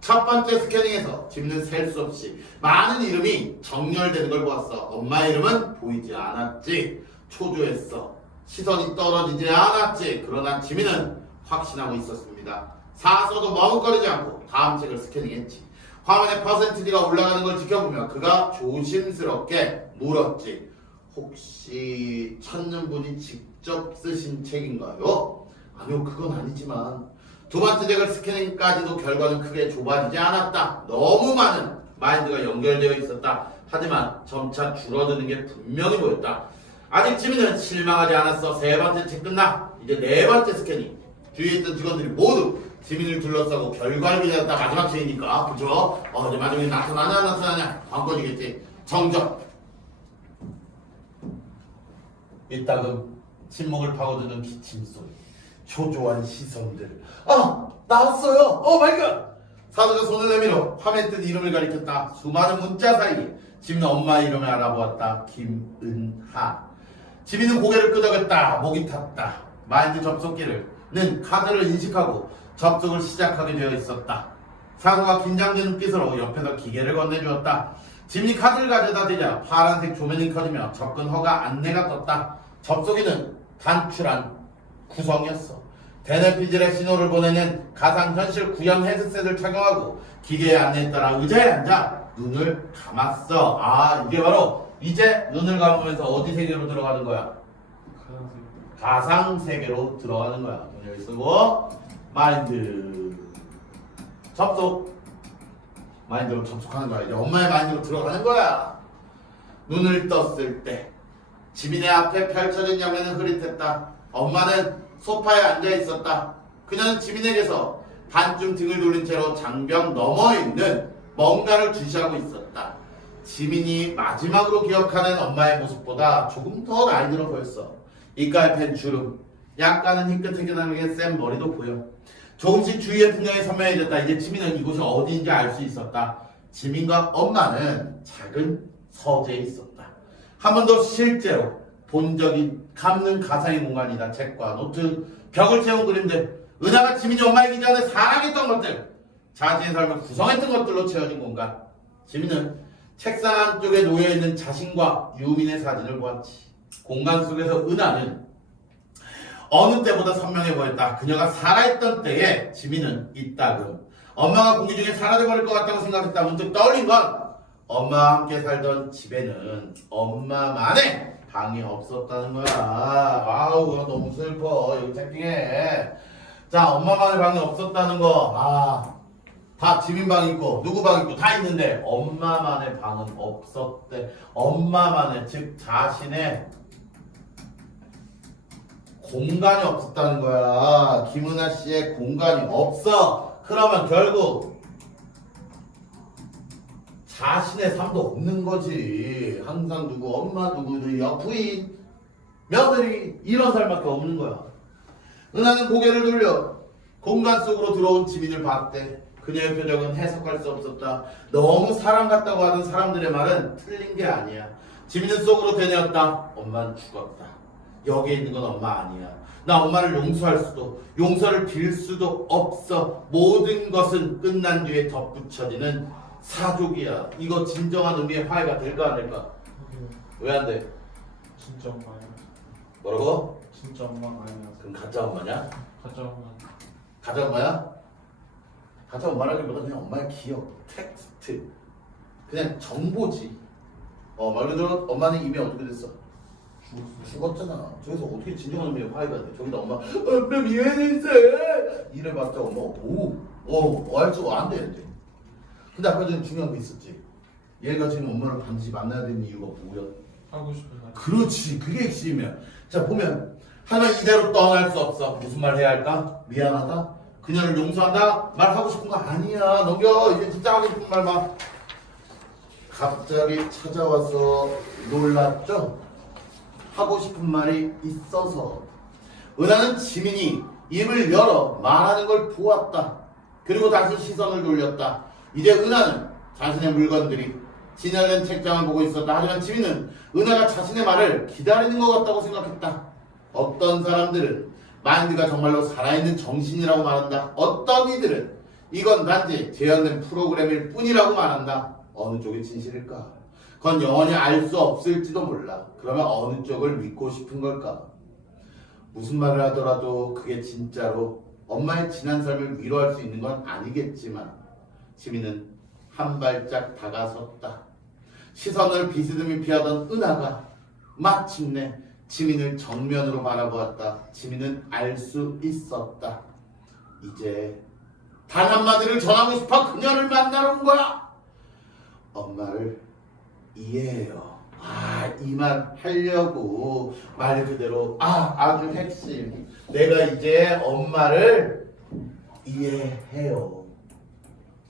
첫 번째 스캐닝에서 지민은 셀 수 없이 많은 이름이 정렬되는 걸 보았어. 엄마 이름은 보이지 않았지. 초조했어. 시선이 떨어지지 않았지. 그러나 지민은 확신하고 있었습니다. 사서도 머뭇거리지 않고 다음 책을 스캐닝했지. 화면에 퍼센티지가 올라가는 걸 지켜보며 그가 조심스럽게 물었지. 혹시 찾는 분이 직접 쓰신 책인가요? 아니요, 그건 아니지만. 두 번째 책을 스캐닝까지도 결과는 크게 좁아지지 않았다. 너무 많은 마인드가 연결되어 있었다. 하지만 점차 줄어드는 게 분명히 보였다. 아직 지민은 실망하지 않았어. 세 번째 책 끝나. 이제 네 번째 스캐닝. 주위에 있던 직원들이 모두 지민을 둘러싸고 결과를 기다렸다. 마지막 시이니까 그죠? 이제 마지막에 나타나냐 안 나타나냐 관건이겠지. 정적. 이따금 침묵을 파고드는 기침 소리, 초조한 시선들. 나왔어요. 마이 갓. 사도가 손을 내밀어 화면에 뜬 이름을 가리켰다. 수많은 문자 사이에 지민은 엄마의 이름을 알아보았다. 김은하. 지민은 고개를 끄덕였다. 목이 탔다. 마인드 접속기는 카드를 인식하고 접속을 시작하게 되어 있었다. 사도가 긴장된 눈빛으로 옆에서 기계를 건네주었다. 지민이 카드를 가져다 대자 파란색 조명이 켜지며 접근 허가 안내가 떴다. 접속기는 단출한 구성이었어. 대뇌피질의 신호를 보내는 가상현실 구형 헤드셋을 착용하고 기계의 안내에 따라 의자에 앉아 눈을 감았어. 이게 바로 이제 눈을 감으면서 어디 세계로 들어가는 거야? 가상 세계로 들어가는 거야. 여기 쓰고 마인드 접속. 마인드로 접속하는 거야. 이제 엄마의 마인드로 들어가는 거야. 눈을 떴을 때 지민의 앞에 펼쳐진 야매는 흐릿했다. 엄마는 소파에 앉아 있었다. 그녀는 지민에게서 반쯤 등을 돌린 채로 장벽 너머에 있는 뭔가를 주시하고 있었다. 지민이 마지막으로 기억하는 엄마의 모습보다 조금 더 나이 들어 보였어. 이가에 팬 주름, 약간은 희끗희끗하게 센 머리도 보여. 조금씩 주위의 풍경이 선명해졌다. 이제 지민은 이곳이 어디인지 알 수 있었다. 지민과 엄마는 작은 서재에 있었다. 한 번도 실제로 본 적이 감는 가상의 공간이다. 책과 노트, 벽을 채운 그림들, 은하가 지민이 엄마 이기 전에 사랑했던 것들, 자신의 삶을 구성했던 것들로 채워진 공간. 지민은 책상 한쪽에 놓여있는 자신과 유민의 사진을 보았지. 공간 속에서 은하는 어느 때보다 선명해 보였다. 그녀가 살아있던 때에 지민은 이따금 엄마가 공기 중에 사라져버릴 것 같다고 생각했다. 문득 떠올린 건 엄마와 함께 살던 집에는 엄마만의 방이 없었다는 거야. 아우 너무 슬퍼. 이거 채팅해. 자, 엄마만의 방이 없었다는 거. 다 지민 방 있고 누구 방 있고 다 있는데 엄마만의 방은 없었대. 엄마만의, 즉 자신의 공간이 없었다는 거야. 김은하 씨의 공간이 없어. 그러면 결국 자신의 삶도 없는 거지. 항상 누구 엄마, 누구 부인, 며느리 이런 삶밖에 없는 거야. 은하는 고개를 돌려 공간 속으로 들어온 지민을 봤대. 그녀의 표정은 해석할 수 없었다. 너무 사람 같다고 하는 사람들의 말은 틀린 게 아니야. 지민은 속으로 되뇌었다. 엄마는 죽었다. 여기에 있는 건 엄마 아니야. 나 엄마를 용서할 수도, 용서를 빌 수도 없어. 모든 것은 끝난 뒤에 덧붙여지는 사족이야. 이거 진정한 의미의 화해가 될까 안 될까? 왜 안 돼? 진짜 엄마야. 뭐라고? 진짜 엄마가 아니야. 그럼 가짜 엄마냐? 가짜 엄마. 가짜 엄마야? 가짜 엄마라기보다 그냥 엄마의 기억, 텍스트, 그냥 정보지. 말 그대로 엄마는 이미 어떻게 됐어? 죽었잖아. 저기서 어떻게 진정한 의미의 화해가 돼? 저기다 엄마 미안했어 이래봤자 엄마가 알 수가 안 되는데. 근데 아까 전에 중요한 게 있었지. 얘가 지금 엄마를 반드시 만나야 되는 이유가 뭐야? 하고 싶은 말. 그렇지, 그게 핵심이야. 자, 보면 하나 이대로 떠날 수 없어. 무슨 말 해야 할까? 미안하다? 그녀를 용서한다? 말하고 싶은 거 아니야. 넘겨. 이제 진짜 하고 싶은 말만. 갑자기 찾아와서 놀랐죠? 하고 싶은 말이 있어서. 은하는 지민이 입을 열어 말하는 걸 보았다. 그리고 다시 시선을 돌렸다. 이제 은하는 자신의 물건들이 진열된 책장을 보고 있었다. 하지만 지민은 은하가 자신의 말을 기다리는 것 같다고 생각했다. 어떤 사람들은 마인드가 정말로 살아있는 정신이라고 말한다. 어떤 이들은 이건 단지 재현된 프로그램일 뿐이라고 말한다. 어느 쪽이 진실일까? 그건 영원히 알 수 없을지도 몰라. 그러면 어느 쪽을 믿고 싶은 걸까? 무슨 말을 하더라도 그게 진짜로 엄마의 지난 삶을 위로할 수 있는 건 아니겠지만 지민은 한 발짝 다가섰다. 시선을 비스듬히 피하던 은하가 마침내 지민을 정면으로 바라보았다. 지민은 알 수 있었다. 이제 단 한마디를 전하고 싶어 그녀를 만나러 온 거야. 엄마를 이해해요. 이 말 하려고. 말 그대로 아주 핵심. 내가 이제 엄마를 이해해요.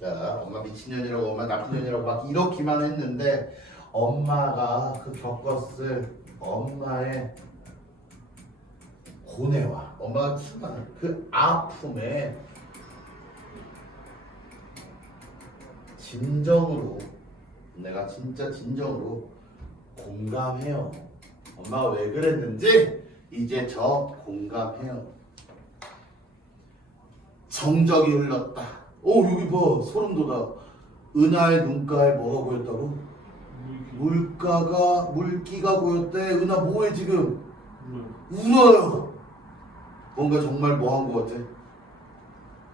자, 엄마 미친년이라고 엄마 나쁜년이라고 막 이렇게만 했는데 엄마가 그 겪었을 엄마의 고뇌와 엄마가 수많은 그 아픔에 진정으로, 내가 진짜 진정으로 공감해요. 엄마가 왜 그랬는지 이제 저 공감해요. 정적이 흘렀다. 여기 봐, 소름 돋아. 은하의 눈가에 뭐가 보였다고? 물기가 보였대. 은하 뭐해 지금? 울어요. 뭔가 정말 뭐한 것 같아?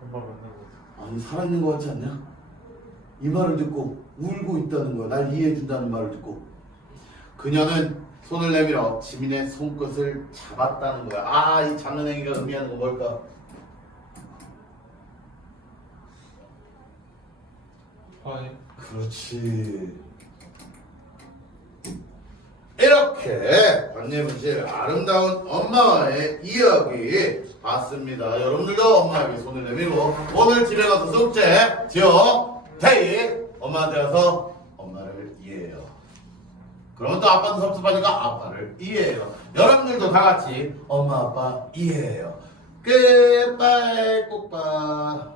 엄마 만난 거 같아. 아니, 살아있는 것 같지 않냐? 이 말을 듣고 울고 있다는 거야. 날 이해해준다는 말을 듣고. 그녀는 손을 내밀어 지민의 손끝을 잡았다는 거야. 이 잡는 행위가 의미하는 건 뭘까? 화해. 그렇지. 이렇게 관예문실 아름다운 엄마와의 이야기 봤습니다. 여러분들도 엄마에게 손을 내밀고 오늘 집에 가서 숙제 지어 태희 엄마한테 가서 엄마를 이해해요. 그러면 또 아빠도 섭섭하니까 아빠를 이해해요. 여러분들도 다 같이 엄마 아빠 이해해요. 끝. 빠이. 꼭 봐.